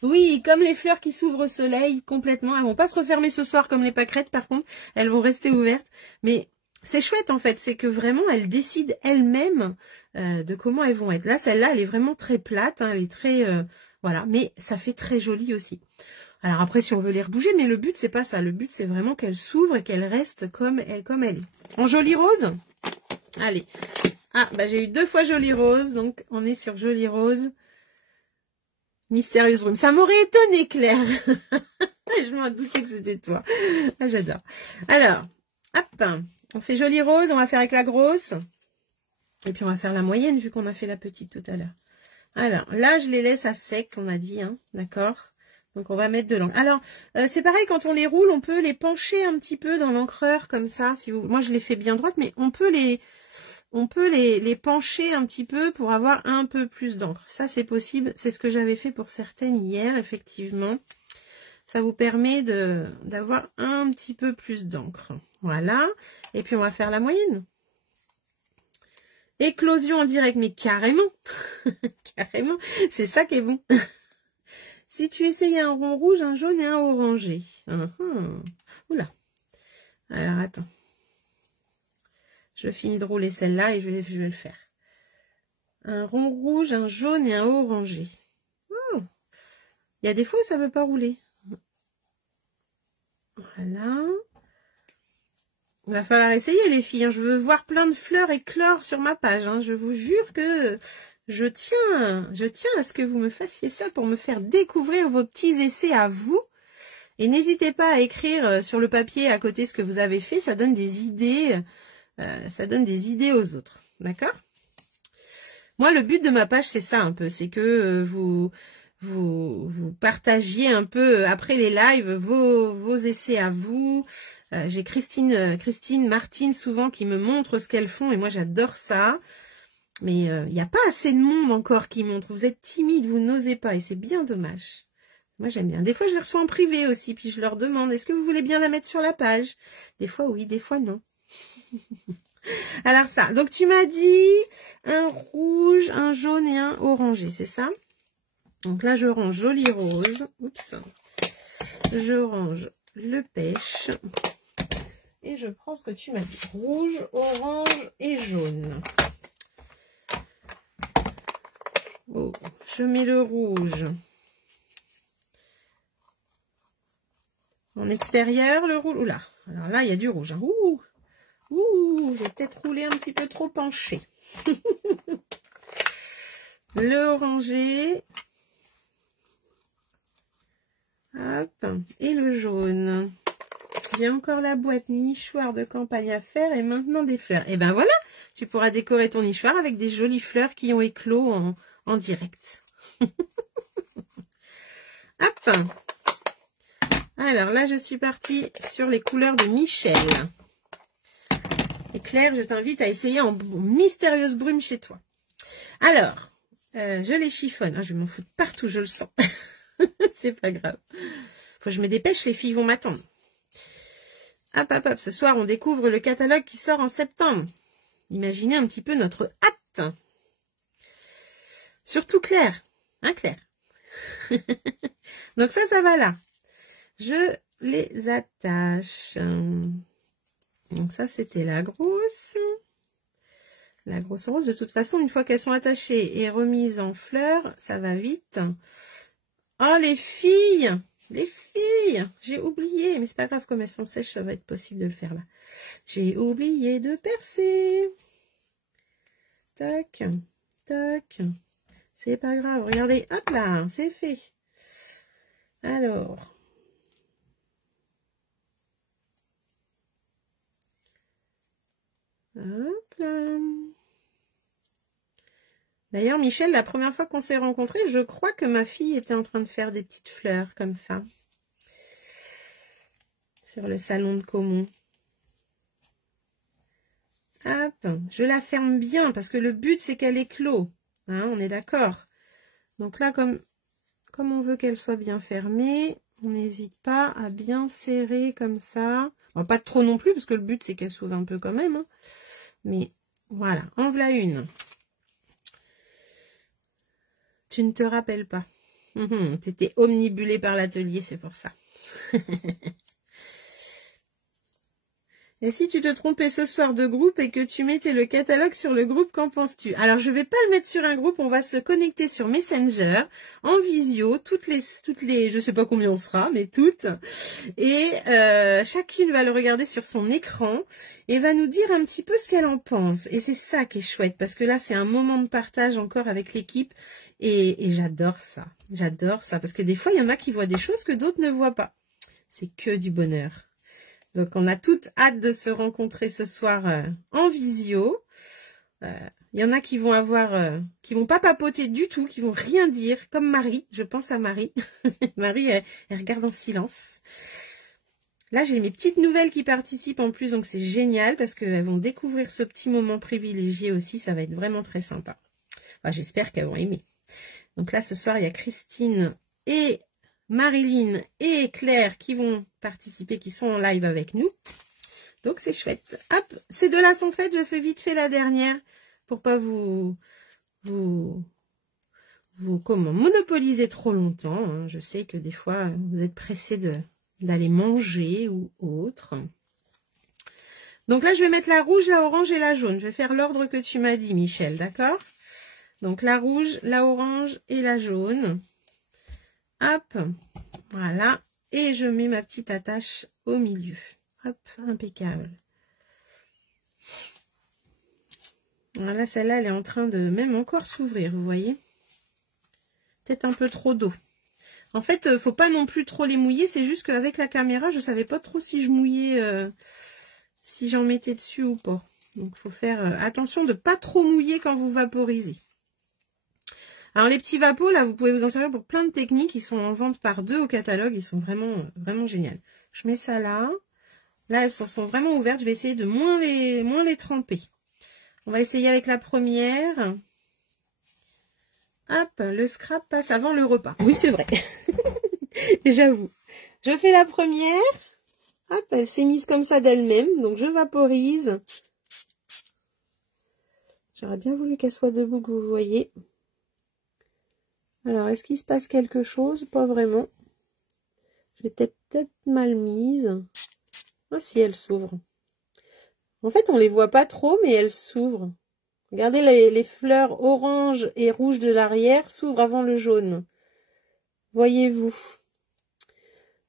Oui, comme les fleurs qui s'ouvrent au soleil, complètement. Elles vont pas se refermer ce soir comme les pâquerettes, par contre. Elles vont rester ouvertes. Mais c'est chouette, en fait. C'est que vraiment, elles décident elles-mêmes de comment elles vont être. Là, celle-là, elle est vraiment très plate. Hein, elle est très... voilà. Mais ça fait très joli aussi. Alors après, si on veut les rebouger, mais le but, c'est pas ça. Le but, c'est vraiment qu'elle s'ouvre et qu'elle reste comme elle est. En joli rose? Allez. Ah, bah j'ai eu 2 fois joli rose, donc on est sur joli rose. Mystérieuse brume. Ça m'aurait étonné, Claire. Je m'en doutais que c'était toi. Ah, j'adore. Alors, hop. On fait joli rose, on va faire avec la grosse. Et puis on va faire la moyenne, vu qu'on a fait la petite tout à l'heure. Alors, là, je les laisse à sec, on a dit, hein, d'accord? Donc, on va mettre de l'encre. Alors, c'est pareil, quand on les roule, on peut les pencher un petit peu dans l'encreur, comme ça. Si vous... Moi, je les fais bien droites, mais on peut les pencher un petit peu pour avoir un peu plus d'encre. Ça, c'est possible. C'est ce que j'avais fait pour certaines hier, effectivement. Ça vous permet d'avoir un petit peu plus d'encre. Voilà. Et puis, on va faire la moyenne. Éclosion en direct, mais carrément. Carrément. C'est ça qui est bon. Si tu essayais un rond rouge, un jaune et un orangé. Oula. Alors, attends. Je finis de rouler celle-là et je vais le faire. Un rond rouge, un jaune et un orangé. Oh. Il y a des fois où ça ne veut pas rouler. Voilà. Il va falloir essayer, les filles. Je veux voir plein de fleurs éclore sur ma page. Je vous jure que je tiens à ce que vous me fassiez ça pour me faire découvrir vos petits essais à vous. Et n'hésitez pas à écrire sur le papier à côté ce que vous avez fait. Ça donne des idées. Ça donne des idées aux autres. D'accord? Moi, le but de ma page, c'est ça un peu. C'est que vous partagiez un peu après les lives vos essais à vous. J'ai Christine, Martine souvent qui me montrent ce qu'elles font et moi j'adore ça. Mais il n'y a pas assez de monde encore qui montre. Vous êtes timide, vous n'osez pas et c'est bien dommage. Moi j'aime bien. Des fois je les reçois en privé aussi puis je leur demande est-ce que vous voulez bien la mettre sur la page? Des fois oui, des fois non. Alors ça, donc tu m'as dit un rouge, un jaune et un orangé, c'est ça? Donc là je range joli rose. Oups. Je range le pêche. Et je prends ce que tu m'as dit. Rouge, orange et jaune. Oh, je mets le rouge. En extérieur, le rouge. Oula, alors là, il y a du rouge. Hein. Ouh, j'ai peut-être roulé un petit peu trop penché. Le orangé. Hop, et le jaune. J'ai encore la boîte nichoir de campagne à faire et maintenant des fleurs. Et ben voilà, tu pourras décorer ton nichoir avec des jolies fleurs qui ont éclos en direct. Hop. Alors là, je suis partie sur les couleurs de Michel. Et Claire, je t'invite à essayer en mystérieuse brume chez toi. Alors, je les chiffonne. Je m'en fous de partout, je le sens. C'est pas grave. Faut que je me dépêche, les filles vont m'attendre. Hop, hop, hop. Ce soir, on découvre le catalogue qui sort en septembre. Imaginez un petit peu notre hâte. Surtout Claire. Hein, Claire? Donc ça va là. Je les attache. Donc ça, c'était la grosse. La grosse rose. De toute façon, une fois qu'elles sont attachées et remises en fleurs, ça va vite. Oh, les filles! Les filles! J'ai oublié. Mais c'est pas grave, comme elles sont sèches, ça va être possible de le faire là. J'ai oublié de percer. Tac, tac. C'est pas grave. Regardez, hop là, c'est fait. Alors. Hop là. D'ailleurs, Michel, la première fois qu'on s'est rencontrés, je crois que ma fille était en train de faire des petites fleurs comme ça. Sur le salon de Caumont. Hop, je la ferme bien parce que le but c'est qu'elle éclot. Hein, on est d'accord. Donc là, comme on veut qu'elle soit bien fermée, on n'hésite pas à bien serrer comme ça. Bon, pas trop non plus parce que le but c'est qu'elle s'ouvre un peu quand même. Hein. Mais voilà, en voilà une. Tu ne te rappelles pas. T'étais omnibulée par l'atelier, c'est pour ça. Et si tu te trompais ce soir de groupe et que tu mettais le catalogue sur le groupe, qu'en penses-tu? Alors, je vais pas le mettre sur un groupe, on va se connecter sur Messenger, en visio, toutes les, je sais pas combien on sera, mais toutes. Et chacune va le regarder sur son écran et va nous dire un petit peu ce qu'elle en pense. Et c'est ça qui est chouette, parce que là, c'est un moment de partage encore avec l'équipe. Et j'adore ça. J'adore ça, parce que des fois, il y en a qui voient des choses que d'autres ne voient pas. C'est que du bonheur. Donc, on a toutes hâte de se rencontrer ce soir en visio. Il y en a qui vont qui vont pas papoter du tout, qui vont rien dire, comme Marie. Je pense à Marie. Marie, elle regarde en silence. Là, j'ai mes petites nouvelles qui participent en plus, donc c'est génial parce qu'elles vont découvrir ce petit moment privilégié aussi. Ça va être vraiment très sympa. Enfin, j'espère qu'elles vont aimer. Donc là, ce soir, il y a Christine et Marilyn et Claire qui vont participer, qui sont en live avec nous. Donc, c'est chouette. Hop, ces deux-là sont faites. Je fais vite fait la dernière pour pas vous monopoliser trop longtemps. Hein. Je sais que des fois, vous êtes pressés d'aller manger ou autre. Donc là, je vais mettre la rouge, la orange et la jaune. Je vais faire l'ordre que tu m'as dit, Michel, d'accord? Donc, la rouge, la orange et la jaune. Hop, voilà. Et je mets ma petite attache au milieu. Hop, impeccable. Voilà, celle-là, elle est en train de même encore s'ouvrir, vous voyez. Peut-être un peu trop d'eau. En fait, faut pas non plus trop les mouiller. C'est juste qu'avec la caméra, je savais pas trop si je mouillais, si j'en mettais dessus ou pas. Donc, il faut faire attention de pas trop mouiller quand vous vaporisez. Alors, les petits vapos, là, vous pouvez vous en servir pour plein de techniques. Ils sont en vente par deux au catalogue. Ils sont vraiment, vraiment géniaux. Je mets ça là. Là, elles sont vraiment ouvertes. Je vais essayer de moins les tremper. On va essayer avec la première. Hop, le scrap passe avant le repas. Oui, c'est vrai. J'avoue. Je fais la première. Hop, elle s'est mise comme ça d'elle-même. Donc, je vaporise. J'aurais bien voulu qu'elle soit debout, que vous voyez. Alors, est-ce qu'il se passe quelque chose? Pas vraiment. Je l'ai peut-être mal mise. Ah si, elle s'ouvre. En fait, on les voit pas trop, mais elles s'ouvrent. Regardez, les fleurs orange et rouge de l'arrière s'ouvrent avant le jaune. Voyez-vous?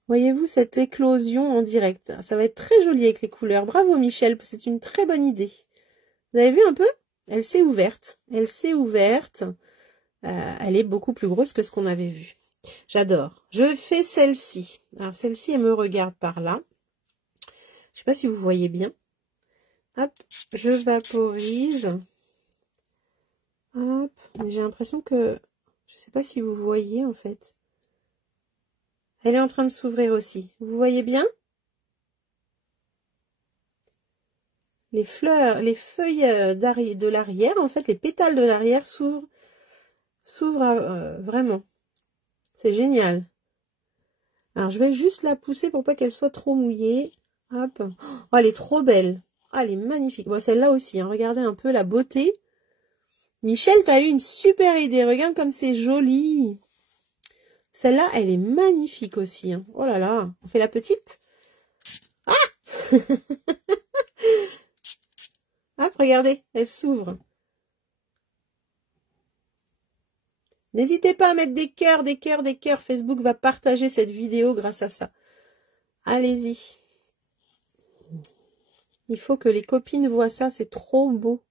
Voyez-vous cette éclosion en direct? Ça va être très joli avec les couleurs. Bravo Michel, c'est une très bonne idée. Vous avez vu un peu? Elle s'est ouverte. Elle s'est ouverte. Elle est beaucoup plus grosse que ce qu'on avait vu. J'adore. Je fais celle-ci. Alors celle-ci, elle me regarde par là. Je sais pas si vous voyez bien. Hop, je vaporise. Hop, j'ai l'impression que... Je sais pas si vous voyez en fait. Elle est en train de s'ouvrir aussi. Vous voyez bien? Les fleurs, les feuilles de l'arrière, en fait, les pétales de l'arrière s'ouvrent vraiment. C'est génial. Alors, je vais juste la pousser pour pas qu'elle soit trop mouillée. Hop. Oh, elle est trop belle. Oh, elle est magnifique. Bon, celle-là aussi, hein. Regardez un peu la beauté. Michel, tu as eu une super idée. Regarde comme c'est joli. Celle-là, elle est magnifique aussi. Hein. Oh là là. On fait la petite. Ah hop, regardez. Elle s'ouvre. N'hésitez pas à mettre des cœurs, des cœurs, des cœurs. Facebook va partager cette vidéo grâce à ça. Allez-y. Il faut que les copines voient ça. C'est trop beau.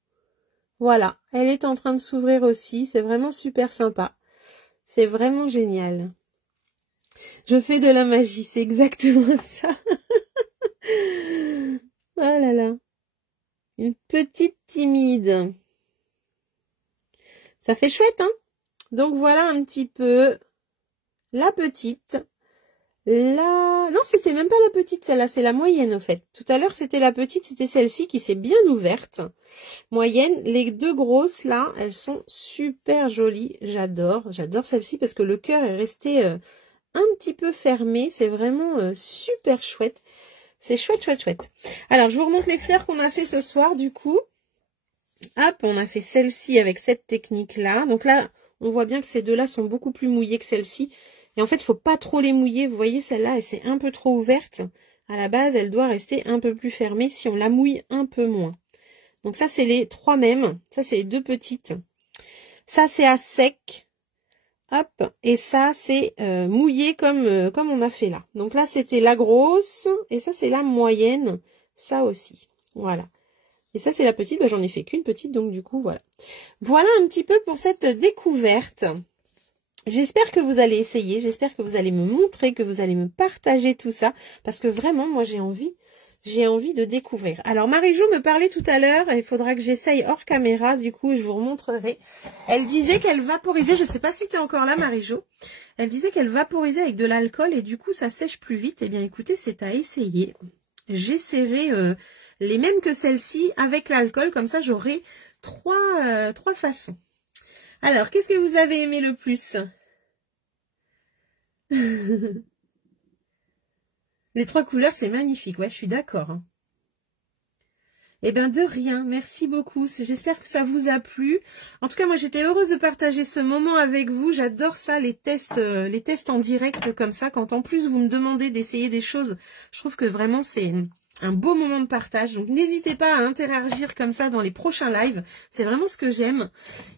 Voilà. Elle est en train de s'ouvrir aussi. C'est vraiment super sympa. C'est vraiment génial. Je fais de la magie. C'est exactement ça. Oh là là. Une petite timide. Ça fait chouette, hein? Donc voilà un petit peu la petite. Non, c'était même pas la petite, celle-là, c'est la moyenne au fait. Tout à l'heure, c'était la petite, c'était celle-ci qui s'est bien ouverte. Moyenne, les deux grosses là, elles sont super jolies. J'adore celle-ci parce que le cœur est resté un petit peu fermé. C'est vraiment super chouette. C'est chouette, chouette, chouette. Alors, je vous remontre les fleurs qu'on a fait ce soir du coup. Hop, on a fait celle-ci avec cette technique-là. Donc là, on voit bien que ces deux-là sont beaucoup plus mouillées que celle-ci. Et en fait, il faut pas trop les mouiller. Vous voyez, celle-là, elle s'est un peu trop ouverte. À la base, elle doit rester un peu plus fermée si on la mouille un peu moins. Donc ça, c'est les trois mêmes. Ça, c'est les deux petites. Ça, c'est à sec. Hop. Et ça, c'est mouillé comme on a fait là. Donc là, c'était la grosse. Et ça, c'est la moyenne. Ça aussi. Voilà. Et ça, c'est la petite. Bah, j'en ai fait qu'une petite, donc du coup, voilà. Voilà un petit peu pour cette découverte. J'espère que vous allez essayer, j'espère que vous allez me montrer, que vous allez me partager tout ça, parce que vraiment, moi, j'ai envie de découvrir. Alors, Marie-Jo me parlait tout à l'heure, il faudra que j'essaye hors caméra, du coup, je vous remontrerai. Elle disait qu'elle vaporisait, je sais pas si tu es encore là, Marie-Jo, elle disait qu'elle vaporisait avec de l'alcool et du coup, ça sèche plus vite. Eh bien, écoutez, c'est à essayer. J'essaierai les mêmes que celle-ci avec l'alcool, comme ça, j'aurai trois façons. Alors, qu'est-ce que vous avez aimé le plus? Les trois couleurs, c'est magnifique. Ouais, je suis d'accord. Hein. Eh bien, de rien. Merci beaucoup. J'espère que ça vous a plu. En tout cas, moi, j'étais heureuse de partager ce moment avec vous. J'adore ça, les tests en direct comme ça. Quand en plus, vous me demandez d'essayer des choses, je trouve que vraiment, c'est un beau moment de partage. Donc, n'hésitez pas à interagir comme ça dans les prochains lives. C'est vraiment ce que j'aime.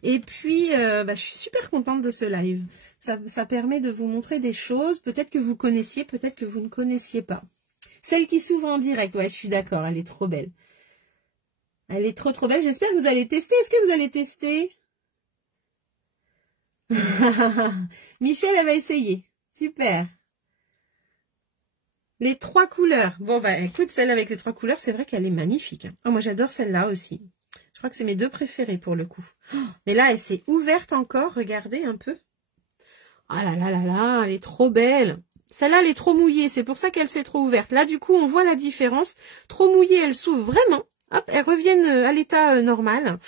Et puis, je suis super contente de ce live. Ça permet de vous montrer des choses. Peut-être que vous connaissiez, peut-être que vous ne connaissiez pas. Celle qui s'ouvre en direct. Ouais, je suis d'accord. Elle est trop belle. Elle est trop belle. J'espère que vous allez tester. Est-ce que vous allez tester? Michel, elle va essayer. Super. Les trois couleurs. Bon, bah, écoute, celle avec les trois couleurs, c'est vrai qu'elle est magnifique. Oh, moi, j'adore celle-là aussi. Je crois que c'est mes deux préférées pour le coup. Oh, mais là, elle s'est ouverte encore. Regardez un peu. Oh là là là là, elle est trop belle. Celle-là, elle est trop mouillée. C'est pour ça qu'elle s'est trop ouverte. Là, du coup, on voit la différence. Trop mouillée, elle s'ouvre vraiment. Hop, elles reviennent à l'état normal.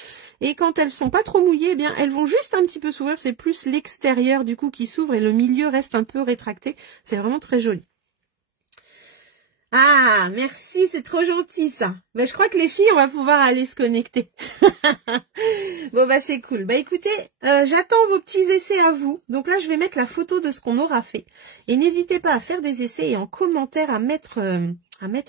Et quand elles sont pas trop mouillées, eh bien, elles vont juste un petit peu s'ouvrir. C'est plus l'extérieur, du coup, qui s'ouvre et le milieu reste un peu rétracté. C'est vraiment très joli. Ah, merci, c'est trop gentil ça. Ben, je crois que les filles, on va pouvoir aller se connecter. Bon, bah c'est cool. Bah écoutez, j'attends vos petits essais à vous. Donc là, je vais mettre la photo de ce qu'on aura fait. Et n'hésitez pas à faire des essais et en commentaire à mettre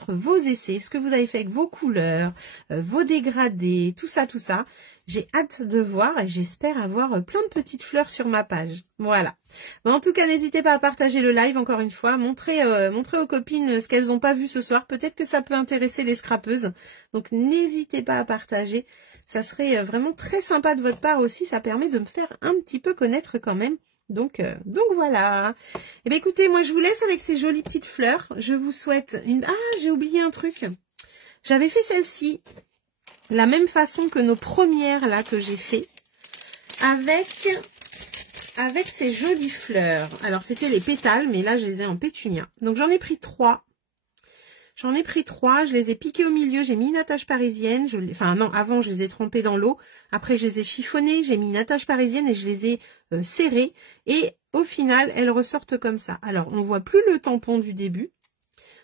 vos essais, ce que vous avez fait avec vos couleurs, vos dégradés, tout ça, tout ça. J'ai hâte de voir et j'espère avoir plein de petites fleurs sur ma page. Voilà. Mais en tout cas, n'hésitez pas à partager le live, encore une fois. Montrez aux copines ce qu'elles n'ont pas vu ce soir. Peut-être que ça peut intéresser les scrapeuses. Donc, n'hésitez pas à partager. Ça serait vraiment très sympa de votre part aussi. Ça permet de me faire un petit peu connaître quand même. Donc voilà. Et bien écoutez, moi je vous laisse avec ces jolies petites fleurs. Je vous souhaite une... Ah, j'ai oublié un truc. J'avais fait celle-ci. La même façon que nos premières là que j'ai fait. Avec ces jolies fleurs. Alors c'était les pétales, mais là je les ai en pétunia. Donc j'en ai pris 3. Je les ai piqués au milieu, j'ai mis une attache parisienne. Enfin non, avant je les ai trempés dans l'eau. Après je les ai chiffonnés, j'ai mis une attache parisienne et je les ai serrées. Et au final, elles ressortent comme ça. Alors on voit plus le tampon du début.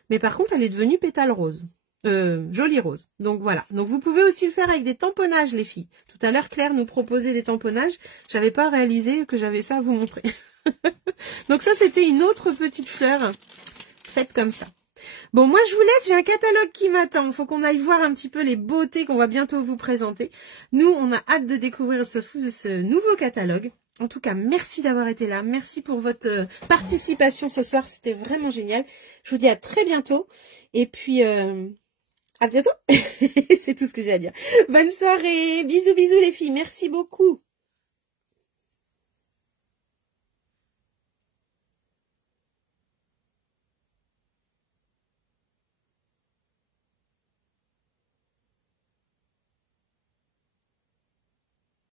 Mais par contre, elle est devenue pétale rose. Jolie rose. Donc voilà. Donc vous pouvez aussi le faire avec des tamponnages, les filles. Tout à l'heure, Claire nous proposait des tamponnages. J'avais pas réalisé que j'avais ça à vous montrer. Donc ça, c'était une autre petite fleur faite comme ça. Bon, moi, je vous laisse. J'ai un catalogue qui m'attend. Il faut qu'on aille voir un petit peu les beautés qu'on va bientôt vous présenter. Nous, on a hâte de découvrir ce nouveau catalogue. En tout cas, merci d'avoir été là. Merci pour votre participation ce soir. C'était vraiment génial. Je vous dis à très bientôt. Et puis... à bientôt. C'est tout ce que j'ai à dire. Bonne soirée. Bisous, bisous les filles. Merci beaucoup.